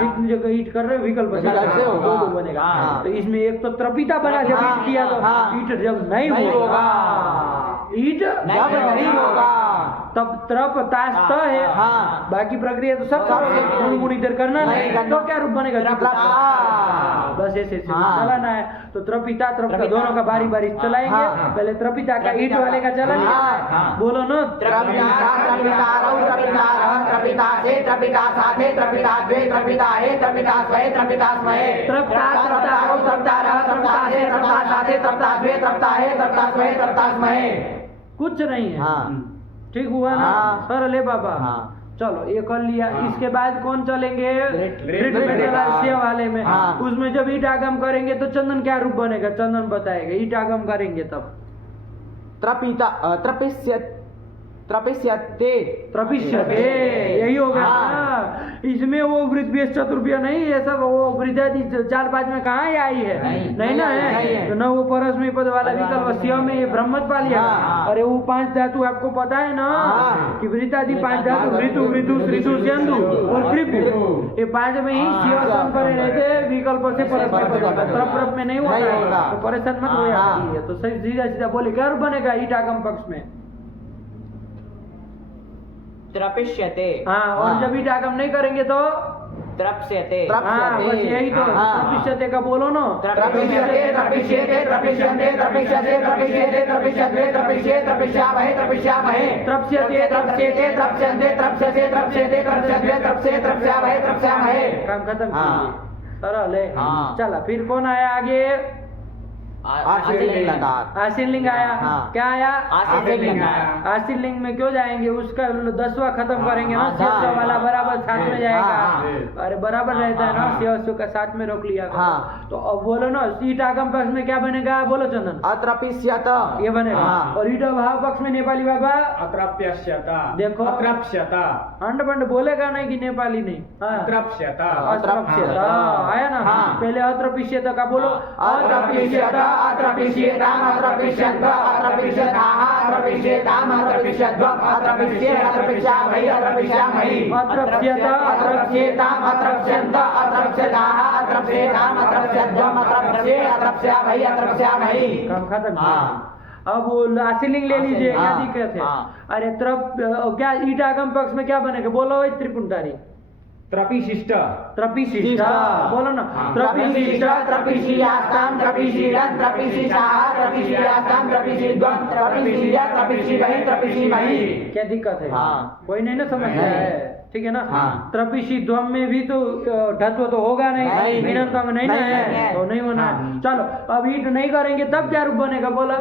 जितनी जगह ईट कर रहे हो विकल्प से दो बनेगा। तो इसमें एक तो त्रपिता बना जब ईट किया तो ईट जब नहीं होगा, ईट जब नहीं होगा तब त्रप ताश त है। बाकी प्रक्रिया तो सब गुण इधर करना नहीं तो क्या रूप बनेगा? बस ऐसे चलाना है। तो त्रपिता त्रपिता दोनों का बारी बारी चलाएंगे। पहले त्रपिता का ईट वाले का चलन बोलो ना। त्रपिता से त्रपिता साथे त्रपिता द्वे त्रपिता है त्रपिता स्वये त्रपिता स्वये त्रप्ता त्रप्ता त्रप्ता रह त्रप्ता से त्रप्ता साथे त्रप्ता द्वे त्रप्ता है त्रप्ता स्वये त्रप्ता स्वये। कुछ नहीं है। ठीक हुआ ना? सरल है बाबा। चलो ये कर लिया। इसके बाद कौन चलेंगे? ऋट वाले में। उसमें जब ईट आगम करेंगे तो चंदन क्या रूप बनेगा? चंदन बताएगा। ईट आगम करेंगे तब त्रपिता त्रपिष्यते त्रपिष्यते यही होगा ना। इसमें वो वृद्ध चतुर्भ्य नहीं, ये सब वो वृद्धादि 4-5 में कहाँ आई है? नहीं ना है। तो न वो परस्मय पद वाला विकल्प शिव में ये ब्रह्मत पा लिया। अरे वो 5 धातु आपको पता है ना कि वृद्धादि 5 धातु ऋतु ऋतु ऋतु सिंधु और कृपु, ये 5 में ही शिव संपरे रहते विकल्प से परस्पर में नहीं होता। तो परेशान मत हो। तो सीधा सीधा बोले क्या बनेगा ईट आगम पक्ष में? त्रपिष्यते। और जब ईट आगम नहीं करेंगे तो त्रप्स्यते। बस यही तो त्रपिष्यते का बोलो ना। त्रपिष्यते त्रपिष्यते त्रपिष्यन्ते त्रपिष्यते त्रपिष्यते त्रपिष्यते त्रपिष्ये त्रपिष्यामहे त्रपिष्यामहे त्रप्स्यते त्रप्स्यते त्रप्स्यन्ते त्रप्स्यते त्रप्स्यते त्रप्स्यते त्रप्स्ये त्रप्स्यामहे त्रप्स्यामहे। काम खत्म। सरल है। चला फिर कौन आया आगे? आशीन लिंग आया। क्या आया? आशीन लिंग में क्यों जाएंगे? उसका 10वां खत्म करेंगे ना। 6 वाला बराबर साथ में जाएगा। अरे बराबर रहता है ना, शिव का साथ में रोक लिया। तो अब बोलो ना ईट आगम पक्ष में क्या बनेगा? बोलो चंदन। अत्रपिष्यत ये बनेगा। और ईट भाव पक्ष में नेपाली बाबा अत्रप्यस्यता। देखो अत्रप्स्यता अंड बंड बोलेगा नहीं कि नेपाली नहीं। अत्रप्स्यता अत्रप्स्यता आया ना। पहले अत्रपिष्यता का बोलो। अत्रपिष्यत अत्रपिष्यताम अत्रपिष्यन्त अत्रपिष्यताः अत्रपिष्यताम अत्रपिष्यध्वम् अत्रपिष्ये अत्रपिष्यामहि अत्रपिष्यामहि अत्रप्स्यत अत्रप्स्येताम अत्रप्स्यन्त अत्रप्स्यताः अत्रप्स्येताम अत्रप्स्यध्वम् अत्रप्स्ये अत्रप्स्यामहि अत्रप्स्यामहि। काम खत्म। अब आशीलिंग ले लीजिए। क्या दिक्कत है? अरे क्या ईट आगम पक्ष में क्या बनेगा? बोलो त्रिपुंटारी। त्रपिशिष्ट। त्रपिशिष्ट बोलो ना। त्रपिशिष्ट त्रपिशियास्ताम त्रपिशीरं त्रपिशिषाः त्रपिशियास्ताम त्रपिशीध्वं त्रपिशीया त्रपिशीमहि त्रपिशीमहि। क्या दिक्कत है? कोई नहीं ना समझता है। ठीक है ना। त्रपिशी ध्वम में भी तो ढत्व तो होगा नहीं, भिन्नता में नहीं ना है तो नहीं होना है। चलो अब ईट नहीं करेंगे तब क्या रूप बनेगा? बोला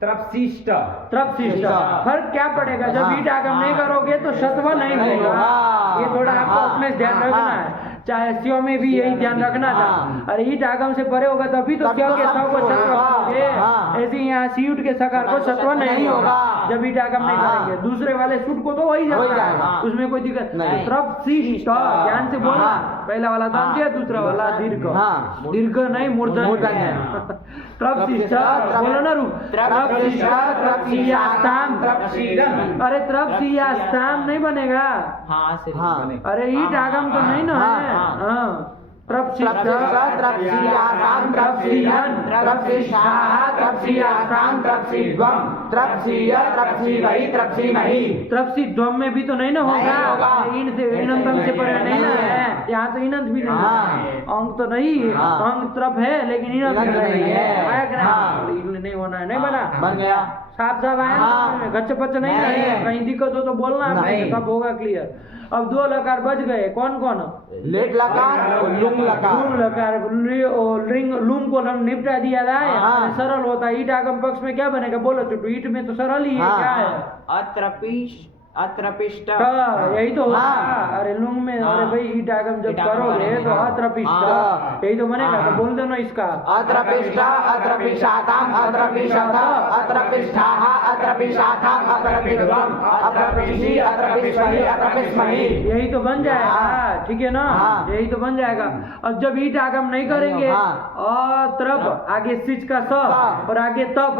त्रपशिष्ट। त्रपशिष्ट। फर्क क्या पड़ेगा? जब ईट आगम नहीं करोगे तो सत्व नहीं होगा। ये थोड़ा आपको अपने ध्यान रखना है। चाहे शिव में भी यही ध्यान रखना था। अरे ईट आगम से परे होगा तभी तो शिव के सव को सत्व होगे। ऐसे यहाँ सीट के सकार को सत्व नहीं होगा जब ईट आगम नहीं करेंगे। दूसरे वाले सूट को तो वही जाता है, उसमें कोई दिक्कत नहीं। त्रपशिष्ट ध्यान से बोलना। पहला वाला दाम दिया, दूसरा वाला दीर्घ। दीर्घ नहीं मूर्धन्य है। त्रपशिष्ट बोलो ना रूप। अरे त्रपशियास्ताम नहीं बनेगा। अरे ईट आगम तो नहीं ना है। त्रप्सिष्ठ त्रप्सियासां त्रप्सियन् त्रप्सिष्ठाः त्रप्सियासां त्रप्सिध्वं त्रप्सिय त्रप्सिवै त्रप्सिमहि। त्रप्सिध्वम में भी तो नहीं ना होगा, इन से इनंत से परे नहीं ना है, यहाँ तो इनंत भी नहीं है, अंक तो नहीं है, अंक त्रप है लेकिन इनंत नहीं है, आया कि नहीं? नहीं होना है, नहीं बना, बन गया, साफ साफ आया, गच्च पच्च नहीं है, कहीं दिक्कत हो तो बोलना, तब होगा क्लियर। अब 2 लकार बच गए, कौन कौन? लेट लकार और लुंग लकार। लुंग लकार, लुंग को हम निपटा दिया था, सरल होता है। ईट आगम पक्ष में क्या बनेगा बोलो चुट्टू? ईट में तो सरल ही है, क्या है? अत्रपिष्ट, यही तो होगा। अरे लुंग में, अरे भाई ईट आगम जब करोगे तो अत्रपिष्ट यही तो बनेगा, तो बोल दो ना इसका। अत्रपिष्ट अत्रपिशाताम अत्रपिशत अत्रपिष्ठाः अत्रपिशाताम अत्रपिध्वम अत्रपिषि अत्रपिष्वहि अत्रपिष्महि, यही तो बन जाएगा, ठीक है ना? यही तो बन जाएगा। अब जब ईट आगम नहीं करेंगे, अत्रप आगे सिच का स और आगे तप,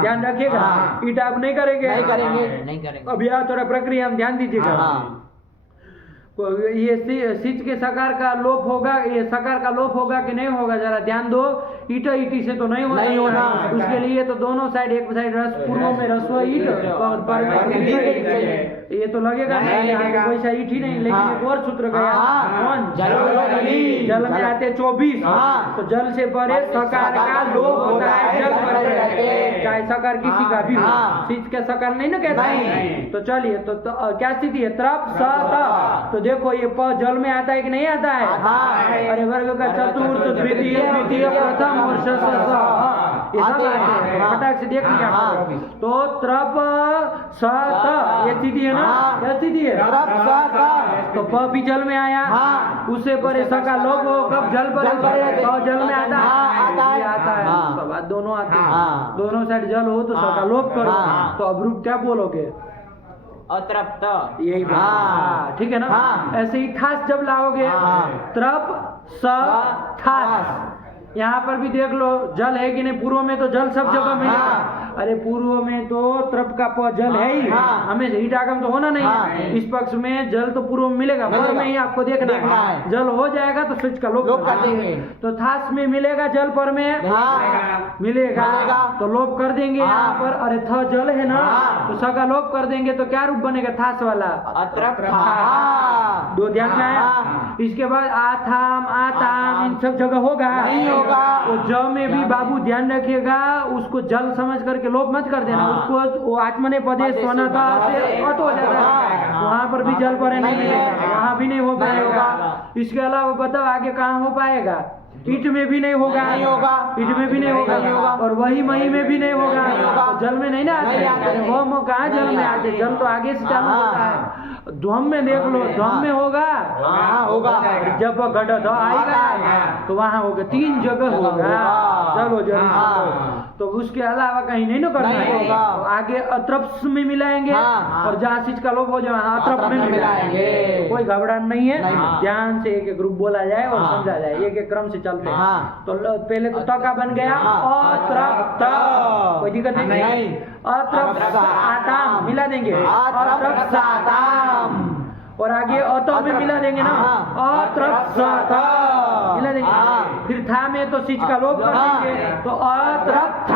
ध्यान रखिएगा, ईट आगम नहीं करेंगे। अब यहाँ थोड़ा प्रक्रिया हम ध्यान दीजिएगा। ये सिच के सकार का लोप होगा, ये सकार का लोप होगा कि नहीं होगा, जरा ध्यान दो। ईटा ईटी से तो नहीं होना, उसके लिए तो दोनों साइड, एक साइड रस पूर्व में रस्व ईट और पर में ये तो लगेगा नहीं, यहाँ पे कोई सा ईट ही नहीं। लेकिन एक और सूत्र गया, कौन? जल में आते 24, तो जल से परे सकार का लोप होता है, जल पर चाहे सकार किसी का भी हो, सिच के सकार नहीं ना कहता। तो चलिए, तो क्या स्थिति है? त्रप स त, तो देखो ये प जल में आता है कि नहीं आता है? अरे वर्ग का चतुर्थ द्वितीय द्वितीय प्रथम और ये सब आते हैं, फटाक से देख लिया। तो त्रप स त ये स्थिति है ना, क्या स्थिति है? तो प भी जल में आया, उससे परे स का लोप हो, कब जल पर जल में आता है, सब बात दोनों आते हैं, दोनों साइड जल हो तो स का लोप करो, तो अब रूप क्या बोलोगे? अतृप्त, यही ठीक है ना? ऐसे ही थास जब लाओगे, त्रप स थास, यहाँ पर भी देख लो जल है कि नहीं? पूर्व में तो जल सब जगह मिलेगा। अरे पूर्व में तो त्रप का प जल है ही, हमें ईट आगम तो होना नहीं। इस पक्ष में जल तो पूर्व में मिलेगा, पर में ही आपको देखना है। जल हो जाएगा तो स्विच का लोप कर देंगे, तो थास में मिलेगा जल, पर में मिलेगा तो लोप कर देंगे यहाँ पर। अरे थ जल है ना, तो स का लोप कर देंगे, तो क्या रूप बनेगा थास वाला? दो ध्यान में आया। इसके बाद आथाम आताम इन सब जगह होगा, नहीं होगा। तो ज में भी बाबू ध्यान रखिएगा, उसको जल समझ करके लोप मत कर देना, उसको वो आत्मने पदे स्वनता से अत हो जाता है, वहां पर भी जल पर नहीं मिलेगा, वहां भी नहीं हो पाएगा। इसके अलावा बताओ आगे कहाँ हो पाएगा? ईट में भी नहीं होगा, ईट में भी नहीं होगा, और वही मही में भी नहीं होगा, जल में नहीं ना आते। वो कहाँ जल में आते? जल तो आगे से चालू होता है। ध्वम में देख लो, ध्वम में होगा, जब घट ध आएगा तो वहाँ होगा, 3 जगह होगा। चलो जल्दी, तो उसके अलावा कहीं नहीं ना करना है। तो आगे अत्रप्स में मिलाएंगे, और जहाँ सिच का लोप हो जाए अत्रप में मिलाएंगे। तो कोई घबराहट नहीं है, ध्यान से एक एक ग्रुप बोला जाए और समझा जाए, एक एक क्रम से चलते हैं। तो पहले तो त का बन गया अत्रप्त, कोई दिक्कत नहीं। अत्रप्त आताम मिला देंगे, अत्रप्त आताम, और आगे अत में मिला देंगे ना, अत्रप्त मिला देंगे। फिर था में तो सिच का लोप कर देंगे, तो अत्रप्त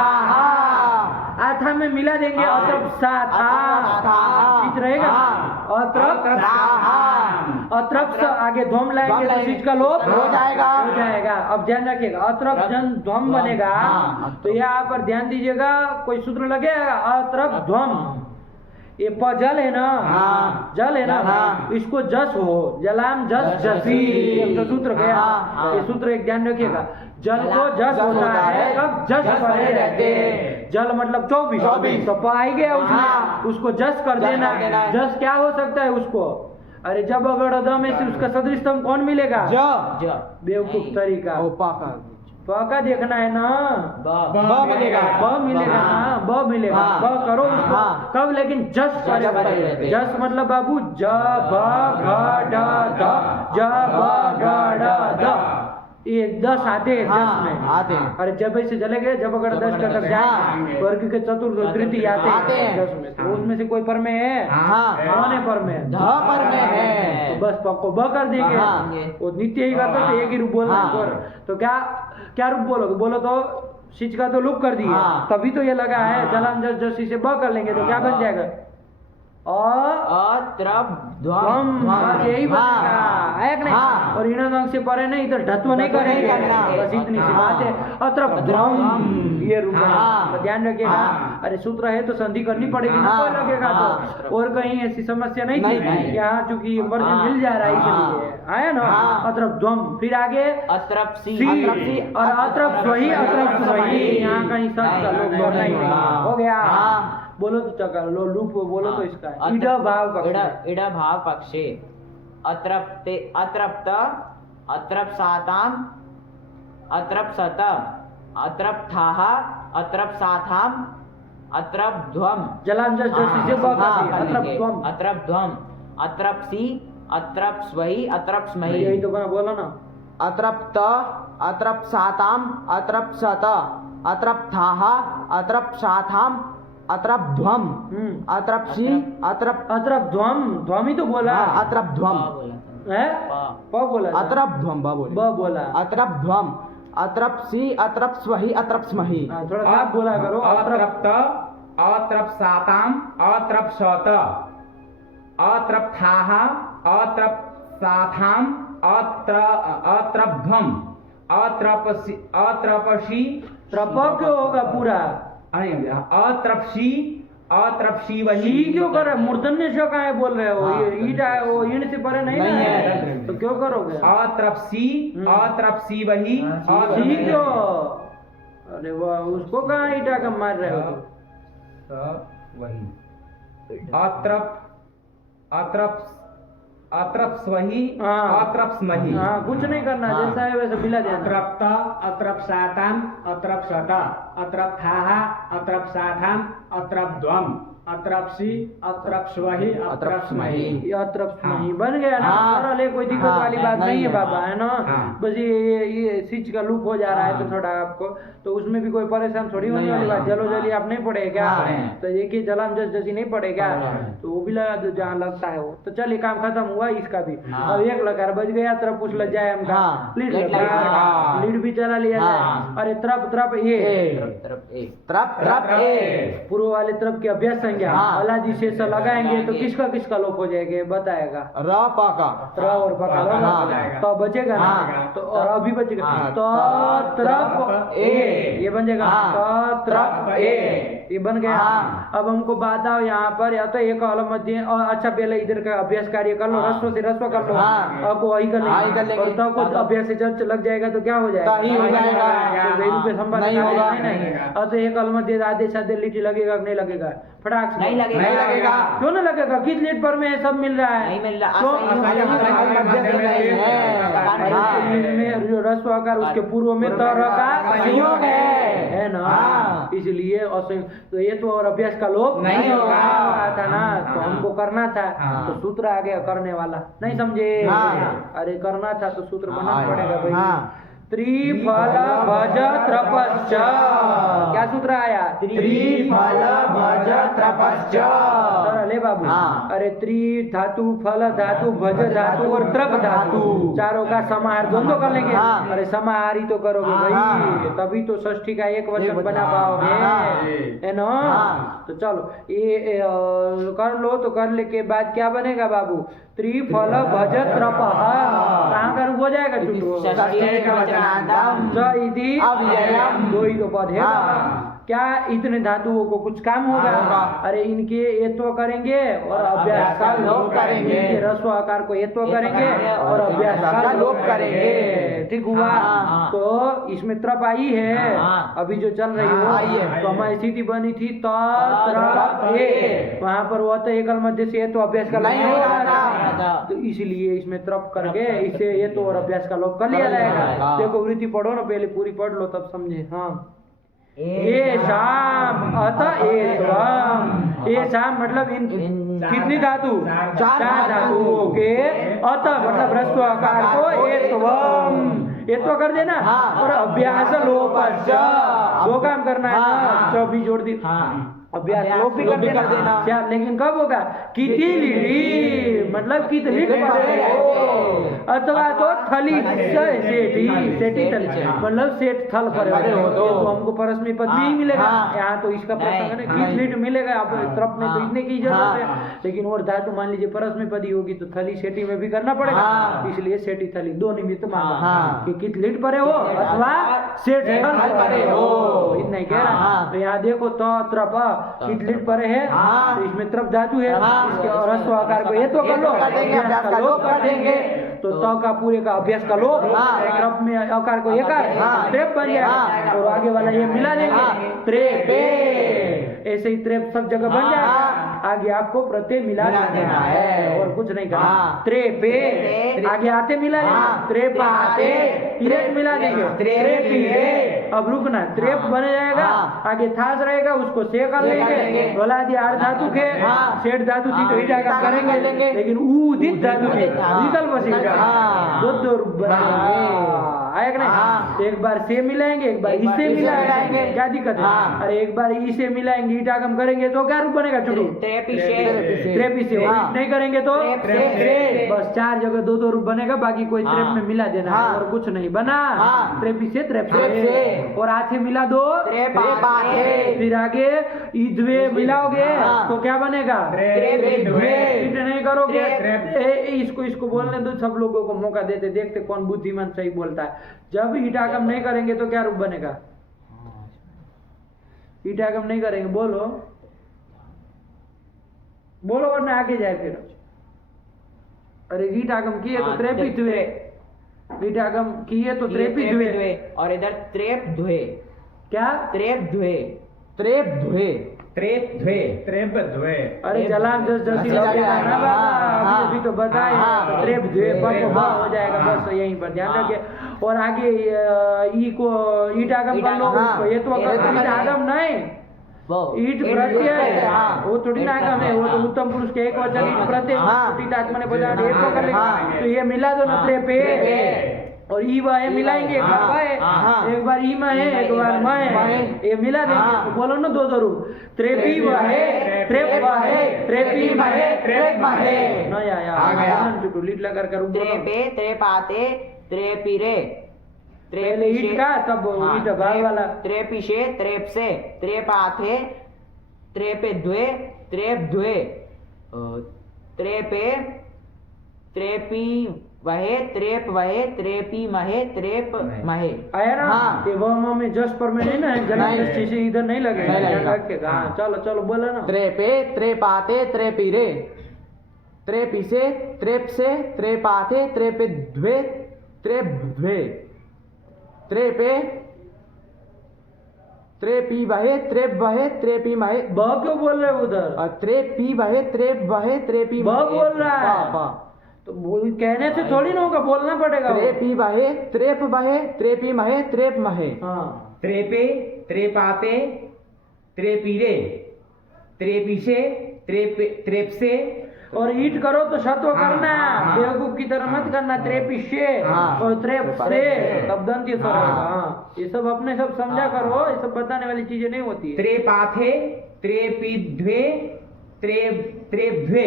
आथा में मिला देंगे, अत्रप्त सिच रहेगा, अत्रप्त आगे ध्वम लाएंगे तो सिच का लोप हो जाएगा। अब ध्यान रखिएगा, अत्रप्त जन ध्वम बनेगा, तो यहाँ पर ध्यान दीजिएगा, कोई सूत्र लगेगा? अत्रप्त ध्वम, ये प जल है ना, जल है ना, इसको जस हो, जलाम जस जसी, तो सूत्र गया। ये सूत्र एक ध्यान रखिएगा, जल को जस होता है कब? जस परे रहते। जल मतलब 24, तो प आई गया उसमें, उसको जस कर देना। जस क्या हो सकता है उसको? अरे जब अगर अदम में से उसका सदृश स्तंभ कौन मिलेगा? बेवकूफ तरीका, का देखना है ना, ब मिलेगा, ना, ब मिलेगा, ब करो उसको कब? लेकिन जस परे, जस मतलब बाबू ज ब घ ड ध, ज ब घ ड ध, ये 10 आते हैं 10 में आते हैं। अरे जब ऐसे चले गए जब अगर 10 का तक जाए वर्ग के चतुर्थ तृतीय आते हैं 10 में तो उसमें से कोई पर में है कौन पर में ध पर में है तो बस पक्को ब कर देंगे वो नित्य ही करता तो एक ही रूप बोलना पर तो क्या रूप बोलोगे बोलो तो सिच का तो लुक कर दिए तभी तो ये लगा है जलाम जस से ब कर लेंगे तो क्या बन जाएगा अत्रप ध्वम बस यही बनेगा है कि नहीं और इन अंग से परे नहीं इधर ढत्व नहीं करेंगे बस इतनी सी बात है अत्रप ध्वम ये रूप तो ध्यान रखिएगा अरे सूत्र है तो संधि करनी पड़ेगी ना कोई लगेगा तो और कहीं ऐसी समस्या नहीं थी यहाँ चूंकि वर्जन मिल जा रहा है इसलिए आया ना अत्रप ध्वम फिर आगे अत्रप सी और अत्रप स्वही यहाँ कहीं सब का लोग बोलना ही नहीं हो गया बोलो तो चक्कर लो लूप बोलो तो इसका इड भाव पक्ष इड भाव पक्षे अत्रप्ते अत्रप्त अत्रप साताम अत्रप सत अत्रप थाह अत्रप साथाम अत्रप ध्वम जलाम जैसे से अत्रप ध्वम अत्रप ध्वम अत्रप सी अत्रप स्वही अत्रप स्मही यही तो बोला ना अत्रप त अत्रप साताम अत्रप सत अत्रप थाह अत्रप साथाम अत्रप ध्वम अत्रप सी अत्रप ध्वम ही तो बोला अत्रप ध्वम है प बोला अत्रप ध्वम ब बोला अत्रप ध्वम अत्रप सी अत्रप स्वही अत्रप स्मही थोड़ा आप बोला करो अत्रप त अत्रप साताम अत्रप सत अत्रप थाह अत्रप साथाम अत्रप ध्वम अत्रपसी त्रप क्यों होगा पूरा अत्रपसी अत्रपसी वही क्यों कर रहे मूर्धन्य शो का है बोल रहे हो ये ईटा है वो ईण से परे नहीं है तो क्यों करोगे अत्रपसी वही क्यों अरे वाह उसको कहाँ ईटा का मार रहे हो वही अत्रप स्वही अत्रप स्मही कुछ नहीं करना जैसा है वैसे मिला देना अत्रप्त अत्रप साताम अत्रप सत अत्रप थाह अत्रप साथाम अत्रप ध्वम अत्रपसी अत्रप स्वही अत्रप स्मही अत्रप स्मही बन गया ना सरल है कोई दिक्कत वाली बात नहीं है बाबा है ना बस ये सिच का लूप हो जा रहा है तो थोड़ा आपको तो उसमें भी कोई परेशान थोड़ी होने वाली बात जलो जली आप नहीं पढ़े क्या तो एक ही जलाम जैसी नहीं पढ़े क्या तो वो भी लगा दो जहाँ लगता है वो तो चलिए काम खत्म हुआ इसका भी अब एक लकार बच गया तरफ कुछ लग जाए हमका लीड भी चला लिया जाए अरे तरफ ए पूर्व वाले तरफ के अभ्यास संज्ञा अलादी शेष लगाएंगे तो किसका लोप हो जाएगा बताएगा र पाका र और पका तो बचेगा ना तो और अभी बचेगा तो तरफ ए ये बन जाएगा तो तरफ ए ये बन गया अब हमको बात आओ यहाँ पर या तो एक कॉलम मध्य और अच्छा पहले इधर का अभ्यास कार्य कर लो रस्व से रस्व कर लो अब वही कर लेंगे और तब कुछ अभ्यास से जब लग जाएगा तो क्या हो जाएगा नहीं और तो एक कॉलम मध्य आधे साधे लिटी लगेगा नहीं लगेगा फटाक से नहीं लगेगा क्यों नहीं लगेगा किस लीड पर में सब मिल रहा है नहीं मिल रहा रस्व आकार उसके पूर्व में तर का संयोग है ना इसलिए तो ये तो और अभ्यास का लोप नहीं होगा था ना तो हमको करना था तो सूत्र आ गया करने वाला नहीं समझे अरे करना था तो सूत्र बनाना पड़ेगा भाई त्रिफल भज त्रपश्च क्या सूत्र आया त्रिफल भज त्रपश्च सरल है बाबू अरे त्रि धातु फल धातु भज धातु और त्रप धातु चारों का समाहार दोनों कर लेंगे अरे समाहार ही तो करोगे भाई तभी तो षष्ठी का एक वचन बना पाओगे है ना तो चलो ये कर लो तो कर ले के बाद क्या बनेगा बाबू त्रिफल भज त्रप कहाँ का रूप हो जाएगा दो ही तो पद है क्या इतने धातुओं को कुछ काम होगा अरे इनके एत्व करेंगे और अभ्यास का लोप करेंगे रस्व आकार को एत्व करेंगे और अभ्यास का लोप करेंगे ठीक हुआ तो इसमें त्रप आई है अभी जो चल रही हो तो हमारी स्थिति बनी थी वहां पर वो तो एकल मध्य से तो अभ्यास का नहीं हो रहा था तो इसलिए इसमें त्रप करके इसे ये तो और अभ्यास का लोप कर लिया जाएगा देखो वृत्ति पढ़ो ना पहले पूरी पढ़ लो तब समझे हाँ ये शाम अत ये शाम मतलब इन कितनी धातु चार धातुओं के अत मतलब ह्रस्व आकार को एत्वम ये तो कर देना। और अभ्यास लोपश्च, दो काम करना है ना, च भी जोड़ दी, अभ्यास लोप भी कर देना। क्या लेकिन कब होगा? किति लिटी मतलब कितनी परे अथवा तो थली सेठी थली मतलब सेठ थल परे हो तो हमको परस्मै पद भी मिलेगा। यहाँ तो इसका प्रसंग है कित लीट मिलेगा, अब तरफ में तो इतने की जरूरत है, लेकिन और धातु मान लीजिए परस्मै पदी होगी तो थली सेठी में भी करना पड़ेगा, इसलिए सेठी थली दो निमित्त मांगा कि कित लीट परे हो अथवा सेठ थल परे हो, इतना ही कह रहा। तो यहाँ देखो तो त्रप कित लीट परे है, तो इसमें त्रप धातु है, इसके और ह्रस्व आकार को ये तो कर लो, अभ्यास का लोप कर देंगे तो त का पूरे का अभ्यास का लोप, त्रप में आकार को एकार त्रेप बन जाएगा, और आगे वाला ये मिला देंगे त्रेपे, ऐसे ही त्रेप सब जगह बन जाएगा। आगे आपको प्रत्यय मिला देना है और कुछ नहीं करना। त्रेपे आगे आते मिला देंगे, त्रेपाते त्रेप मिला देंगे, त्रेपीरे अब रुकना, त्रेप बन जाएगा, आगे थास रहेगा उसको से कर लेंगे, बोला दिया आर्ध धातु के सेठ धातु थी तो ईटा का करेंगे, लेकिन उदित धातु के विकल्प बचेगा दो रूप बनाएंगे। आया कि नहीं? एक बार से मिलाएंगे, एक बार इसे मिलाएंगे, क्या दिक्कत है? अरे एक बार इसे मिलाएंगे ईटागम करेंगे तो क्या रूप बनेगा? चुटू त्रेपिसे नहीं करेंगे तो बस चार जगह दो रूप बनेगा, बाकी कोई त्रेप में मिला देना है और कुछ नहीं बना। त्रेपिसे त्रेपसे और आथे मिला दो, फिर आगे ईद्वे मिलाओगे तो क्या बनेगा? नहीं करोगे इसको बोलने दो, सब लोगों को मौका देते, देखते कौन बुद्धिमान सही बोलता है। जब ईटागम नहीं करेंगे तो क्या रूप बनेगा? ईटागम नहीं करेंगे, बोलो बोलो वरना आगे जाए फिर। अरे ईटागम किए तो त्रेपित हुए, ईटागम किए तो त्रेपित हुए, और इधर त्रेप धुए, क्या त्रेप धुए, त्रेप धुए, त्रेप धुए, त्रेप धुए। अरे जलाम जैसी अभी तो बताए त्रेप धुए हो जाएगा, बस यहीं पर ध्यान रखिए। और आगे ई को ईटागम कर लो, ये तो ईटागम नहीं, ईट प्रत्यय वो थोड़ी ना आगम है, वो तो उत्तम पुरुष के एक वचन ईट प्रत्यय आत्मा ने बजा एक तो कर लेंगे, तो ये मिला दो ना त्रेपे, और ई वाहे मिलाएंगे, एक बार वाहे एक बार ई में है एक बार माहे, ये मिला देंगे तो बोलो ना दो रूप, त्रेपी वाहे त्रेप वाहे त्रेपी वाहे त्रेप वाहे ना यार चुटू लीट लगा कर रूप त्रेपे त्रेपाते त्रेपीरे, पहले ईट का तब ईट भाग वाला, त्रेपिशे त्रेपसे त्रेपाथे त्रेपे द्वे त्रेप द्वे, त्रेपे त्रेपी वहे त्रेप वहे त्रेपी महे त्रेप महे। आया ना? ये वो में जस पर में नहीं ना, जस्ट इधर नहीं लगेगा। हाँ चलो चलो बोलो ना। त्रेपे त्रेपाते त्रेपीरे, त्रेपिसे त्रेपसे त्रेपाथे त्रेपे द्वे त्रेप द्वे, त्रेपे त्रेपी वहे त्रेप वहे त्रेपी महे। ब क्यों बोल रहे हो उधर? त्रेपी वहे त्रेप वहे त्रेपी ब बोल रहा है तो कहने से थोड़ी ना होगा, बोलना पड़ेगा। त्रेपी वहे त्रेप वहे त्रेपी महे त्रेप महे। त्रेपे त्रेपाते त्रेपीरे, त्रेपिसे त्रेपसे, और ईट करो तो शत्व करना, बेवकूफ की तरह मत करना। त्रेपिशे और त्रेप से तब दंत ये सब अपने सब समझा करो, ये सब बताने वाली चीजें नहीं होती। त्रेपाथे त्रेपिध्वे त्रेपध्वे,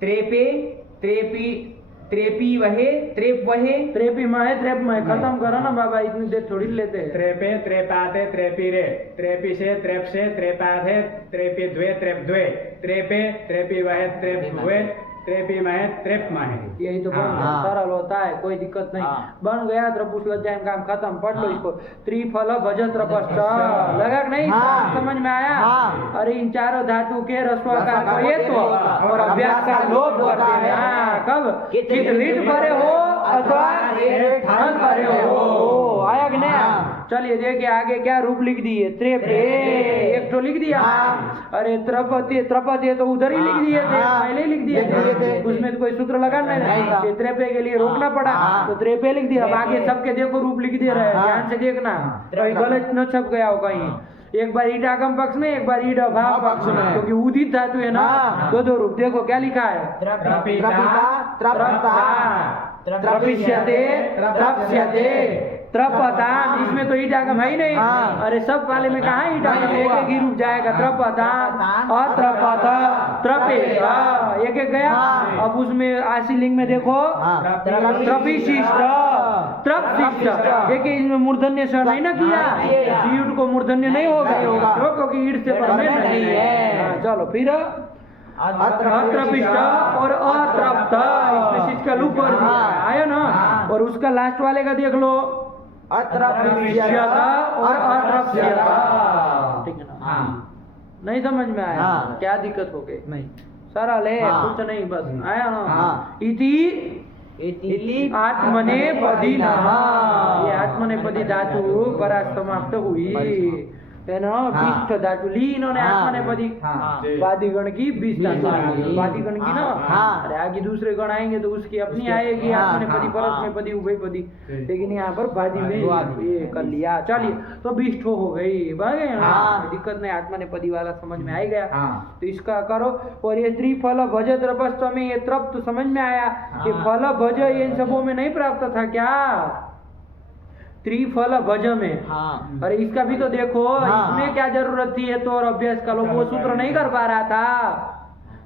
त्रेपे त्रेपी त्रेपी वहे त्रेप वहे त्रेपी माहे त्रेप माहे। खत्म करो ना बाबा, इतनी देर थोड़ी लेते हैं। त्रेपे त्रेपाते त्रेपीरे, त्रेपिसे त्रेपसे त्रेपाथे त्रेपी द्वे त्रेप द्वे, त्रेपे त्रेपी वहे त्रेप द्वे त्रेपी महे त्रेप महे। यही तो सरल होता है, कोई दिक्कत नहीं। बन गया त्रपुष लज्जा काम खत्म। पढ़ लो इसको। त्रिफल भजत त्रपश्च, लगा नहीं? समझ में आया? अरे इन चारों धातु के ह्रस्वकार को ये तो और अभ्यास का लोप करते हैं। कब? कित लीट परे हो अथवा थल परे हो। आया कि नहीं? चलिए देखिए आगे क्या रूप लिख दिए। त्रेपे एक तो लिख दिया। अरे त्रपति त्रपति तो उधर ही लिख दिए थे, पहले ही लिख दिए थे, उसमें तो कोई सूत्र लगाना नहीं। त्रेपे के लिए रोकना पड़ा तो त्रेपे लिख दिया। अब आगे सबके देखो रूप लिख दे रहे हैं, ध्यान से देखना कहीं गलत न छप गया हो कहीं। एक बार ईट आगम पक्ष में, एक बार ईट अभाव पक्ष में, क्योंकि उदित धातु है ना। दो रूप देखो क्या लिखा है। त्रपिष्यते, त्रप्स्यते, त्रपताम, इसमें तो ईटागम है ही नहीं। अरे सब वाले में कहाँ ईटागम, एक एक ही रुक जाएगा। त्रपताम, अत्रपत, त्रपेता, एक एक गया। अब उसमें आशी लिंग में देखो, त्रपिशिष्ट, त्रपशिष्ट, देखिए इसमें मूर्धन्य स्वर नहीं ना किया, ईट को मूर्धन्य नहीं होगा क्योंकि ईट से पढ़ने नहीं है। चलो फिर अत्रपिष्ट और अत्रप्त, इसमें शीश का लूप आया ना। और उसका लास्ट वाले का देख लो, अत्रप्स्यता और अत्रप्स्यता, ठीक है ना। नहीं समझ में आया, क्या दिक्कत हो गई? नहीं, सरल है, कुछ नहीं, बस आया ना। इति आत्मनेपदी नः, ये आत्मनेपदी धातु परा समाप्त हुई है ना। 20 धातु ली इन्होंने आत्मनेपदी, वादिगण की 20 धातु, वादिगण की ना। अरे आगे दूसरे गण आएंगे तो उसकी अपनी आएगी आत्मनेपदी, परस्मैपदी, उभयपदी, लेकिन यहाँ पर वादी में ये कर लिया। चलिए तो 20 हो गई, बन गए ना, दिक्कत नहीं, आत्मनेपदी वाला समझ में आ गया। तो इसका करो। और ये त्रिफल भज त्रपस्व में ये त्रप तो समझ में आया कि फल भज ये इन सबों में नहीं प्राप्त था क्या, त्रिफल भज में। अरे इसका भी तो देखो, इसमें क्या जरूरत थी, तो और अभ्यास का लोग वो सूत्र नहीं कर पा रहा था।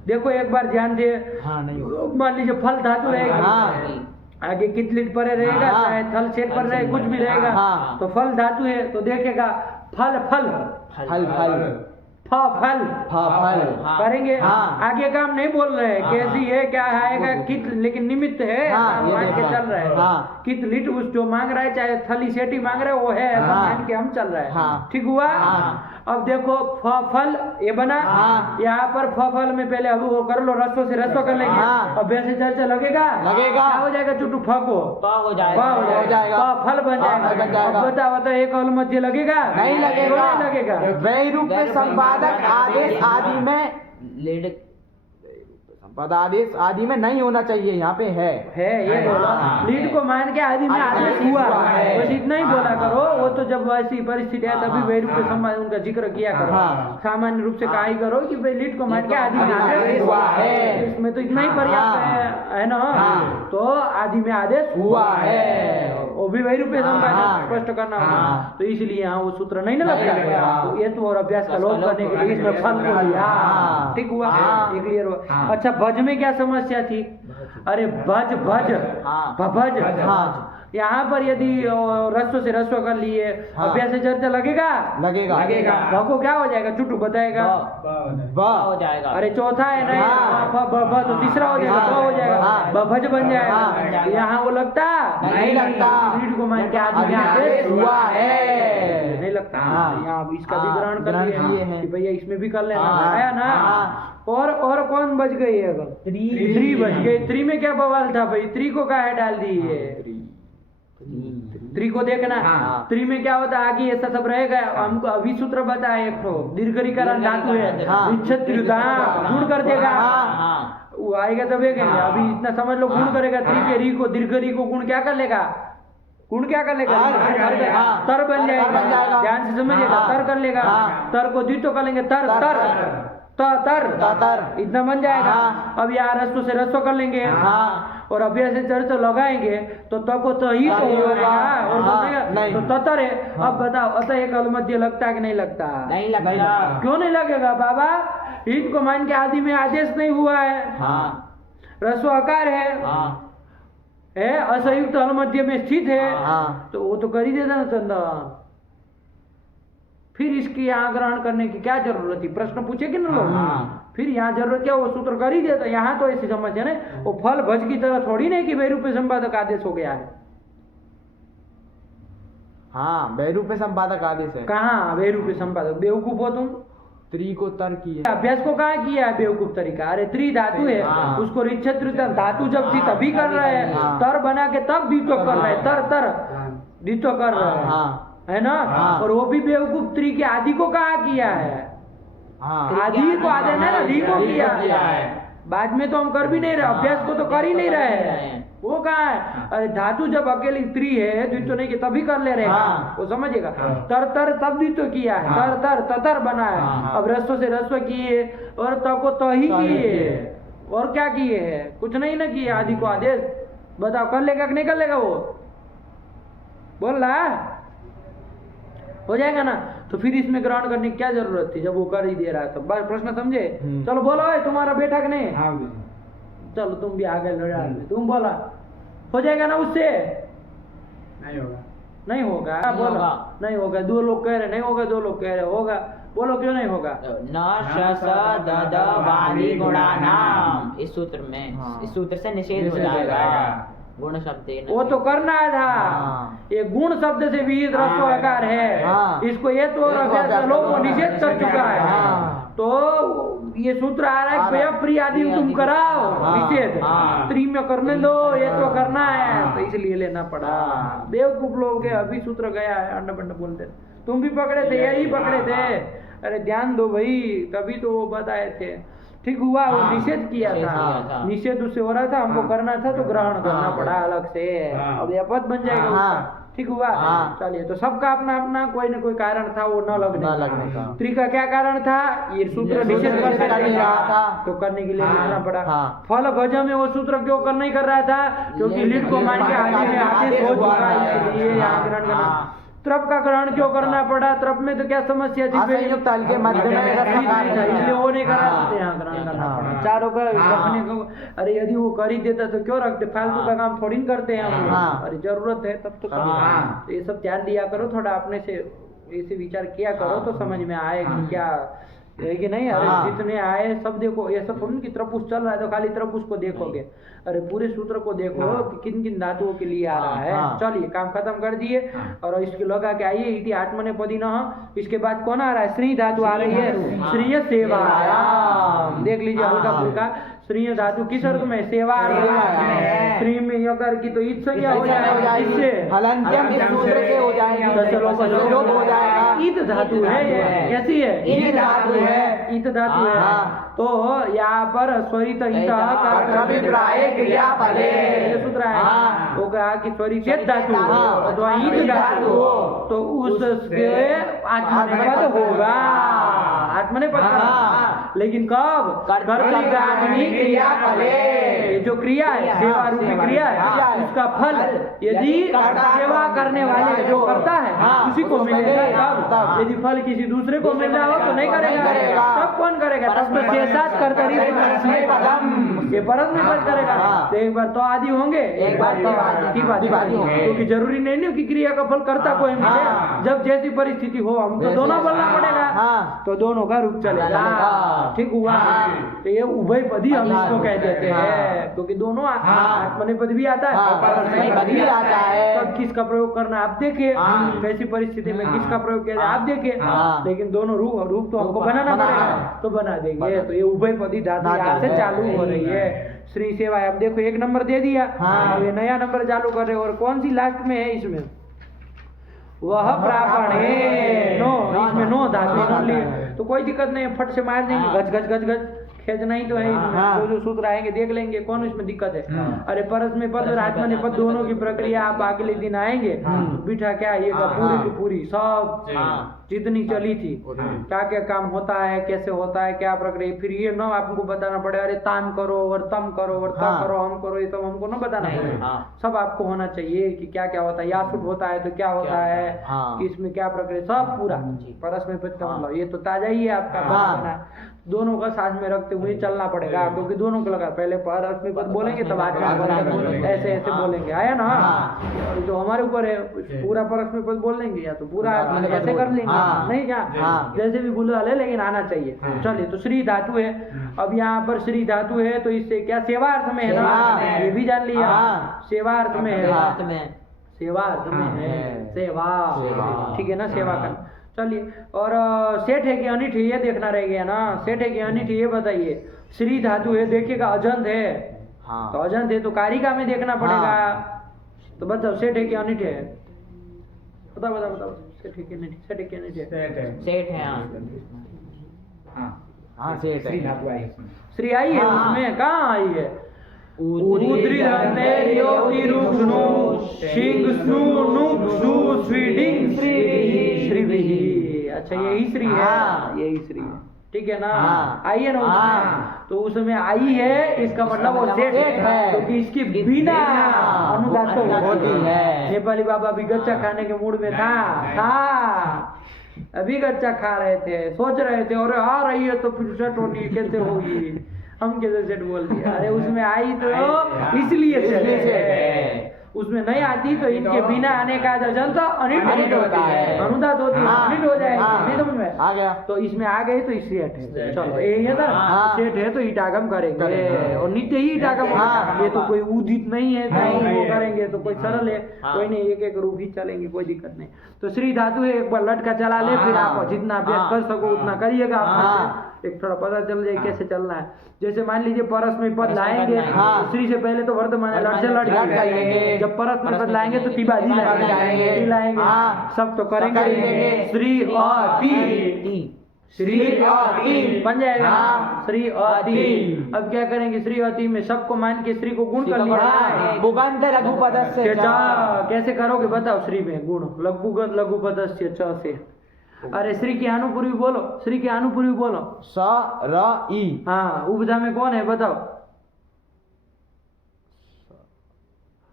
देखो एक बार ध्यान दे, मान लीजिए फल धातु रहेगी, आगे कितलिट पर रहेगा, चाहे थल सेट पर रहे, कुछ भी रहेगा, तो फल धातु है तो देखेगा फल फल फल फल फल फल करेंगे। आगे काम नहीं बोल रहे, कैसी है क्या आएगा, कित, लेकिन निमित्त है, मान के चल रहे हैं। कित लिट उस जो मांग रहा है, चाहे थली सेटी मांग रहे वो है, ऐसा मान के हम चल रहे हैं। ठीक हुआ। अब देखो फल ये बना, यहाँ पर फल में पहले अब वो कर लो, रस्सों से रस्सों कर लेंगे। अब वैसे चर्चा लगेगा, क्या हो जाएगा चुटू फको, हो जाएगा, फल बन जाएगा। बताओ तो एक और मध्य लगेगा, नहीं लगेगा, नहीं लगेगा। वैरूप संपादक आदेश आदि में पदादेश आदि में नहीं होना चाहिए, यहाँ पे है ये बोला। लीड को मान के आदि में आदेश हुआ, बस इतना ही बोला करो। वो तो जब वैसी परिस्थिति है तभी वैरूप के संबंध उनका जिक्र किया करो। सामान्य रूप से कहा ही करो कि भाई लीड को मान के आदि में आदेश हुआ है, इसमें तो इतना ही पर्याप्त है ना। तो आदि में आदेश हुआ है, वो भी वैरूप के संबंध स्पष्ट करना होगा। तो इसलिए यहाँ वो सूत्र नहीं ना लगता। तो ये तो और अभ्यास का लोप करने के लिए इसमें फल को लिया। ठीक हुआ, ये क्लियर हुआ। अच्छा भज में क्या समस्या थी? अरे भज भज भज, यहाँ पर यदि रस्व से रस्व कर लिए, अभ्यास से चर्चा लगेगा, लगेगा। भको क्या हो जाएगा, चुटू बताएगा, हो जाएगा। अरे चौथा है नहीं, तो तीसरा हो जाएगा, हो जाएगा, भज बन जाएगा। यहाँ वो लगता नहीं लगता, रीड को मान के आदमी हुआ है, नहीं लगता। यहाँ इसका भी ग्रहण कर लिए कि भैया इसमें भी कर लेना, आया ना। और कौन बच गई है? त्रि बच गई। त्रि में क्या बवाल था भाई, त्रि को काहे डाल दी है? त्रि को देखना, त्रि में क्या होता है, आगे ऐसा सब रहेगा। हमको अभी सूत्र बताया, एक तो दीर्घीकरण धातु है, गुण कर देगा, वो आएगा तब एक। अभी इतना समझ लो, गुण करेगा त्रि के री को, दीर्घ री को गुण क्या कर लेगा, गुण क्या कर लेगा, तर बन जाएगा। ध्यान से समझिएगा, तर कर लेगा, तर को द्वित्व कर लेंगे, तर तर तर इतना बन जाएगा। अब यहाँ रस्व से रस्व कर लेंगे, और अभ्यास से चर्चा लगाएंगे तो को तो ही तो होगा, और तो ततर है। अब बताओ, अतः एक अलमध्य लगता है कि नहीं लगता? नहीं लगता। क्यों नहीं लगेगा बाबा? ईट को मान के आदि में आदेश नहीं हुआ है, रस्व आकार है, असंयुक्त अलमध्य में स्थित है, तो वो तो कर ही देता ना चंदा। फिर इसकी यहाँ ग्रहण करने की क्या जरूरत थी? प्रश्न पूछे कि ना लोग, फिर यहाँ जरूरत क्या, वो सूत्र कर ही देता। यहाँ तो ऐसी समझ है ना, वो फल भज की तरह थोड़ी नहीं कि वैरूप्य संपादक आदेश हो गया है। वैरूप्य संपादक आदेश है। कहाँ वैरूप्य संपादक? बेवकूफ हो तुम। त्रि को तर की अभ्यास को कहाँ किया है बेवकूफ तरीका? अरे त्रि धातु है, उसको रिच्छत्र धातु जब थी तभी कर रहे हैं, तर बना के तब द्वित्व कर रहे हैं, तर द्वित्व कर रहे हैं, है ना। और वो भी बेवकूफ त्रि के आदि को कहाँ किया है? आदि को आदि ना, री को किया है। बाद में तो हम कर भी नहीं रहे, अभ्यास को तो कर ही नहीं रहे हैं, वो कहाँ है? अरे धातु जब अकेली त्रि है, द्वित्व नहीं कि तभी कर ले रहे हैं, वो समझिएगा। तर तब द्वित्व किया है, तर बना है। अब रस्व से रस्व किए, और तब को तो ही किए, और क्या किए है? कुछ नहीं ना किए। आदि को आदेश बताओ कर लेगा कि नहीं कर लेगा वो? बोल रहा है? हो जाएगा ना? तो फिर इसमें ग्रहण करने की क्या जरूरत थी जब वो कर ही दे रहा है? तो बस प्रश्न समझे? चलो बोलो है तुम्हारा बेटा कि नहीं? हाँ चलो तुम भी आ गए लड़ा में, तुम बोला हो जाएगा ना उससे? नहीं होगा। नहीं होगा? नहीं बोलो होगा। नहीं होगा। 2 लोग कह रहे नहीं होगा, 2 लोग कह रहे होगा। बोलो क्यों नहीं होगा? न श स द द वादि गुणानाम, इस सूत्र में हाँ। इस सूत्र से निषेध हो निषेध हो जाएगा जाएगा। गुण शब्द वो तो करना था। हाँ। ये गुण शब्द से भी रस्व आकार है। हाँ। इसको ये तो और अभ्यास लोग वो निषेध कर चुका है। हाँ। तो ये सूत्र आ रहा है भैया प्रिय आदिम तुम कराओ हाँ। निषेध, हाँ। त्रि में करने दो, ये तो करना है, तो इसलिए लेना पड़ा। हाँ। बेवकूफ लोग है, अभी सूत्र गया है अंडा बंडा बोलते। तुम भी पकड़े थे, यही पकड़े थे। अरे ध्यान दो भाई, तभी तो वो बताए थे। ठीक हुआ, वो हाँ, निषेध किया निषेध किया था, था। निषेध उससे हो रहा था, हमको हाँ। करना था तो ग्रहण करना हाँ। पड़ा अलग से। हाँ। अब यह पद बन जाएगा हाँ। उसका। ठीक हुआ? हाँ। चलिए, तो सबका अपना अपना कोई न कोई कारण था वो न लगने का। त्रि का क्या कारण था? ये सूत्र निषेध कर नहीं रहा था, तो करने के लिए हाँ। लिखना पड़ा। हाँ। फल भज में वो सूत्र क्यों कर नहीं कर रहा था? क्योंकि लीड को मान के आदि में आदेश हो चुका है, इसलिए यहाँ ग्रहण करना। हाँ। त्रप का ग्रहण क्यों करना पड़ा? त्रप में तो क्या समस्या थी? असंयुक्त हल के मध्य में रसाकार है। इसलिए वो नहीं करा, हाँ। तो यहाँ ग्रहण करना हाँ। पड़ा। चारों का हाँ। रखने को। अरे यदि वो कर ही देता तो क्यों रखते? फालतू का काम थोड़ी न करते हैं हम लोग। हाँ। अरे जरूरत है तब तो करना। हाँ। तो ये सब ध्यान दिया करो, थोड़ा अपने से ऐसे विचार किया करो तो समझ में आए कि क्या है कि नहीं। अरे हाँ। जितने आए सब देखो, ये सब थोड़ी कि त्रपुष चल रहा है तो खाली त्रपुष को देखोगे। अरे पूरे सूत्र को देखो कि किन किन धातुओं के लिए आ रहा है। हाँ। चलिए काम खत्म कर दिए और इसके लगा के आइए इति आत्मनेपदी न। इसके बाद कौन आ रहा है? श्री धातु आ रही है। श्रीय सेवायाम, देख लीजिए हल्का फुल्का। श्रीय धातु किस अर्थ में? सेवा अर्थ में। श्री में यकर की तो ईद संज्ञा हो जाएगा, इससे हलंत्यम इस सूत्र से हो जाएगी, लोप हो जाएगा। ईद धातु है, ये कैसी है? ईद धातु है। ईद धातु है। हाँ। तो यहाँ पर स्वरित अभिप्राय क्रिया फले। ये सूत्र है। हाँ। वो कहा कि स्वरित धातु हाँ। अथवा ईद धातु हो तो उसके आत्मनेपद होगा। आत्मनेपद हाँ। लेकिन कब? कर्तव्याग्नि क्रिया फले। ये जो क्रिया है, सेवा रूपी क्रिया हाँ। है, उसका फल यदि सेवा करने वाले जो करता है हाँ। उसी को मिलेगा। तब। तब यदि फल किसी दूसरे को मिल रहा हो तो नहीं करेगा। तब कौन करेगा? तब तो शेषात कर्तरी ये परस में पद करेगा। हाँ। तो एक बार तो आदि होंगे, एक बार तो द्विवादी होंगे। क्योंकि जरूरी नहीं कि क्रिया का फल करता कोई मिले। हाँ। जब जैसी परिस्थिति हो हमको दोनों बोलना पड़ेगा। हाँ। तो दोनों का रूप चलेगा। चलेगा। ठीक हुआ? हाँ। तो ये उभय पदी हम हाँ। इसको कह देते हाँ। हैं, क्योंकि दोनों हाँ। आत्मनेपद भी आता है हाँ, और परस्मय पद भी आता है। तब किसका प्रयोग करना आप देखिए, हाँ। कैसी परिस्थिति में हाँ। किसका प्रयोग किया जाए आप देखिए। हाँ। लेकिन दोनों रूप तो हमको बनाना बनाना पड़ेगा, है। तो बना देंगे। तो ये उभय पदी धातु यहाँ से चालू हो रही है। श्री सेवा अब देखो 1 नंबर दे दिया। हाँ। अब ये नया नंबर चालू कर रहे हैं। और कौन सी लास्ट में है इसमें? वह प्रापणे नो, इसमें नो धातु ओनली। तो कोई दिक्कत नहीं है, फट से मार देंगे। गज गज गज गज खेचना ही तो है इसमें। हाँ। जो सूत्र आएंगे देख लेंगे, कौन इसमें दिक्कत है? हाँ। अरे परस में पद और आत्मा ने पद दोनों की प्रक्रिया आप अगले दिन आएंगे। बिठा क्या ये का पूरी की पूरी सब हाँ। जितनी चली थी, हाँ। क्या क्या काम होता है, कैसे होता है, क्या प्रक्रिया। फिर ये ना आपको बताना पड़े अरे ताम करो और तम करो और तम हाँ। करो हम करो, ये सब हमको ना बताना नहीं, पड़ेगा। हाँ। सब आपको होना चाहिए कि क्या क्या होता है। यासुट होता है तो क्या होता है, हाँ। कि इसमें क्या प्रक्रिया, सब पूरा परस में पद का मतलब। ये तो ताजा ही है आपका हाँ। बना। दोनों का साथ में रखते हुए चलना पड़ेगा, क्योंकि दोनों को लगा पहले परस में पद बोलेंगे तब आत्मा में बोलेंगे, ऐसे ऐसे बोलेंगे। आया ना? और जो हमारे ऊपर है पूरा परस में पद बोल लेंगे या तो पूरा आत्मा में ऐसे कर लेंगे। हाँ। नहीं क्या? हाँ। जैसे भी बुला ले, लेकिन आना चाहिए। चलिए, तो श्री धातु है। अब यहाँ पर श्री धातु है तो इससे क्या सेवा अर्थ में है ना? हाँ। ये भी जान लिया। हाँ। सेवा अर्थ में है। अर्थ में सेवा अर्थ में है। हाँ। सेवा, ठीक है ना? सेवा करना। चलिए, और सेठ है कि अनिठ है ये देखना रह गया ना। सेठ है कि अनिठ ये बताइए। श्री धातु है, देखिएगा अजंत है। हाँ। तो अजंत है तो कारिका में देखना पड़ेगा। तो बताओ सेठ है कि अनिठ है? बताओ बताओ बताओ, सेठ है कि अनिठ? सेठ है कि अनिठ है? सेठ है। हाँ। हाँ, सेठ है। श्री धातु आई इसमें। श्री आई है हाँ। उसमें? कहाँ आई है? उद्री धंधे योगी रुक्नु शिंग स्नु नुक सु स्वीडिंग श्री श्री। अच्छा यही श्री है। हाँ। यही श्री है। ठीक है ना? हाँ। आई है ना उसमें? तो उसमें आई है, इसका मतलब वो सेठ है, क्योंकि इसकी बिना अनुदात होती है। नेपाली बाबा भी गच्चा खाने के मूड में था अभी गच्चा खा रहे थे, सोच रहे थे अरे आ रही है तो फिर सेट होनी कैसे होगी, हम कैसे सेट बोल दिया। अरे उसमें आई तो इसलिए सेट है, उसमें नहीं आती तो इनके बिना आने का दर्शन तो अनिट होता है, अनुदात होती है, अनिट हो जाएगी। नहीं समझ में आ गया? तो इसमें आ गए तो इस सेट है। चलो ये है ना, सेट है तो ईटागम करेंगे और नित्य ही ईटागम। ये तो कोई उदित नहीं है तो वो करेंगे तो कोई सरल है, कोई नहीं, एक एक रूप ही चलेंगे, कोई दिक्कत नहीं। तो श्री धातु है, एक बार लटका चला ले, फिर आप जितना अभ्यास कर सको उतना करिएगा। आप एक थोड़ा पता चल जाए कैसे चलना है। जैसे मान लीजिए परस में पद लाएंगे, श्री से पहले तो वर्तमान लट से लट जाएंगे, जब परस में पद लाएंगे तो तिबादी लाएंगे, सब तो करेंगे। श्री और ती, श्री और ती बन जाएगा, श्री और ती। अब क्या करेंगे, श्री और ती में सबको मान के श्री को गुण कर लिया, बुगंत लघु पदस्य च। कैसे करोगे बताओ? श्री में गुण लघुगत लघु पदस्य च से। अरे श्री के अनुपूर्वी बोलो, श्री के अनुपूर्वी बोलो, स र ई। हाँ, उपधा में कौन है बताओ?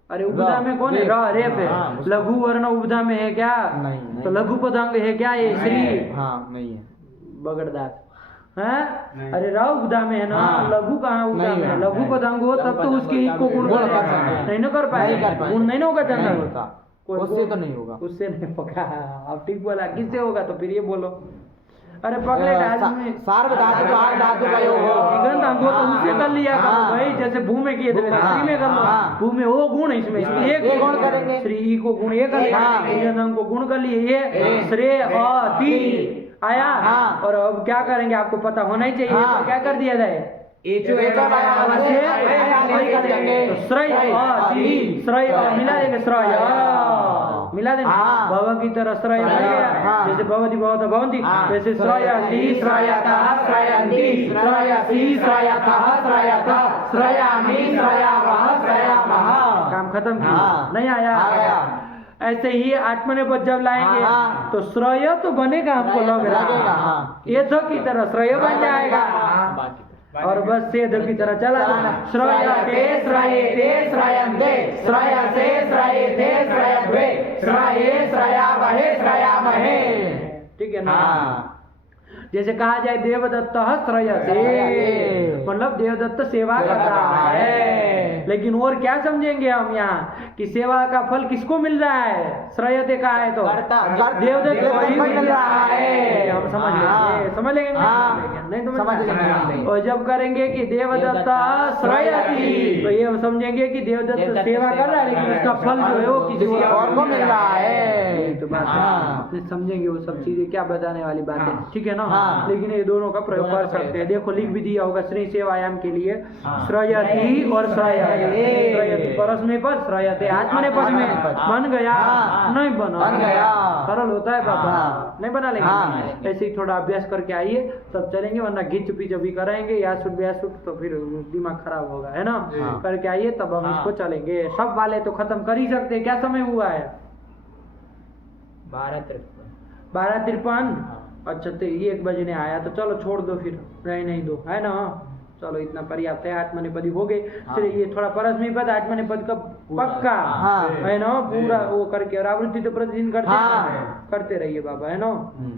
अरे उपधा में कौन है? र रेफ है। लघु वर्ण उपधा में है क्या? नहीं। तो लघु पदांग है क्या ये श्री? हाँ नहीं है। बगड़दास है। अरे र उपधा में है ना, लघु कहाँ उपधा में है? लघु पदांग हो तब तो उसके एक को गुण नहीं ना कर पाएगा, गुण नहीं ना होगा चंद्र, उससे तो नहीं होगा, उससे नहीं होगा। अब ठीक बोला, किससे होगा? तो फिर ये बोलो। अरे पगले आदमी सार्व धातु का आर्ध धातु का योग हो, निगंध अंगो तो उससे कर लिया करो भाई, जैसे भू में किए थे श्री में कर लो। भू में वो गुण, इसमें एक गुण करेंगे, श्री को गुण ये कर लिया, निगंध अंग को गुण कर लिए, ये श्रेय अति आया। और अब क्या करेंगे आपको पता होना ही चाहिए, तो क्या कर दिया जाए? श्रय मिला देंगे, श्रय मिला देंगे, भव की तरह श्रय बन गया, जैसे भवती भवत भवंती, जैसे श्रयति श्रयतः श्रयन्ति श्रयसि श्रयतः श्रयतः श्रयामि श्रयावः श्रयामः। काम खत्म किया, नहीं आया? ऐसे ही आत्मनेपद जब लाएंगे तो श्रय तो बनेगा, हमको लग रहा है ये की तरह श्रय बन जाएगा। और बस से की तरह चला श्रयते श्रयेते श्रयन्ते श्रयसे श्रयेते श्रयद्वे श्रये श्रयावहे श्रयामहे। ठीक है ना? जैसे कहा जाए देवदत्त श्रयते, मतलब देवदत्त सेवा कर रहा है, लेकिन और क्या समझेंगे हम यहाँ कि सेवा का फल किसको मिल रहा है? श्रयते का है तो देवदत्त को ही मिल रहा है। हम समझ लेंगे, समझ लेंगे नहीं समझ लेंगे। और जब करेंगे कि देवदत्त श्रयति, तो ये समझेंगे कि देवदत्त सेवा कर रहा है, लेकिन उसका फल जो है वो किसी और को मिल रहा है। तो बात समझेंगे वो सब चीजें क्या बताने वाली बात है, ठीक है ना? लेकिन ये दोनों का प्रयोग कर सकते हैं। देखो लिख भी दिया होगा श्री सेवायाम के लिए, श्रयति और श्रयते परस में पद, श्रयते आत्मनेपद में बन गया, नहीं बना सरल होता है बाबा, नहीं बना लेंगे। ऐसे ही थोड़ा अभ्यास करके आइए तब चलेंगे, वरना घिच पिच अभी कराएंगे या सुट ब्यास सुट तो फिर दिमाग खराब होगा, है ना? करके आइए तब हम इसको चलेंगे। सब वाले तो खत्म कर ही सकते। क्या समय हुआ है? 12:53। अच्छा तो ये 1 बजने आया, तो चलो छोड़ दो फिर, नहीं दो, है ना? चलो इतना पर्याप्त है। आत्मनेपदी हो गए, फिर ये थोड़ा परस में पद आत्मनेपद का पक्का है ना, पूरा वो करके, और आवृत्ति तो प्रतिदिन करते रहिए बाबा, है ना?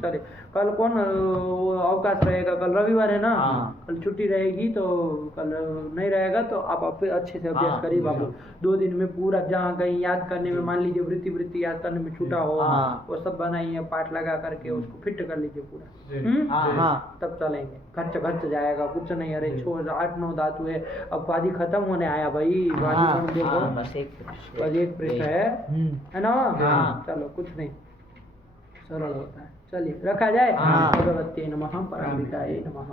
चलिए कल कौन अवकाश रहेगा? कल रविवार है ना, कल छुट्टी रहेगी, तो कल नहीं रहेगा तो आप अच्छे से अभ्यास करिए बाबू। 2 दिन में पूरा जहाँ कहीं याद करने में, मान लीजिए वृत्ति याद करने में छूटा हो, वो सब बनाइए, पाठ लगा करके उसको फिट कर लीजिए पूरा, तब चलेंगे। खर्च जाएगा, कुछ नहीं। अरे 8-9 धातु है, अब वादी खत्म होने आया भाई, वादी देखो बस एक पृष्ठ है ना? चलो कुछ नहीं, सरल होता है। चलिए रखा जाए। भगवते नमः, पराम्बिकायै नमः।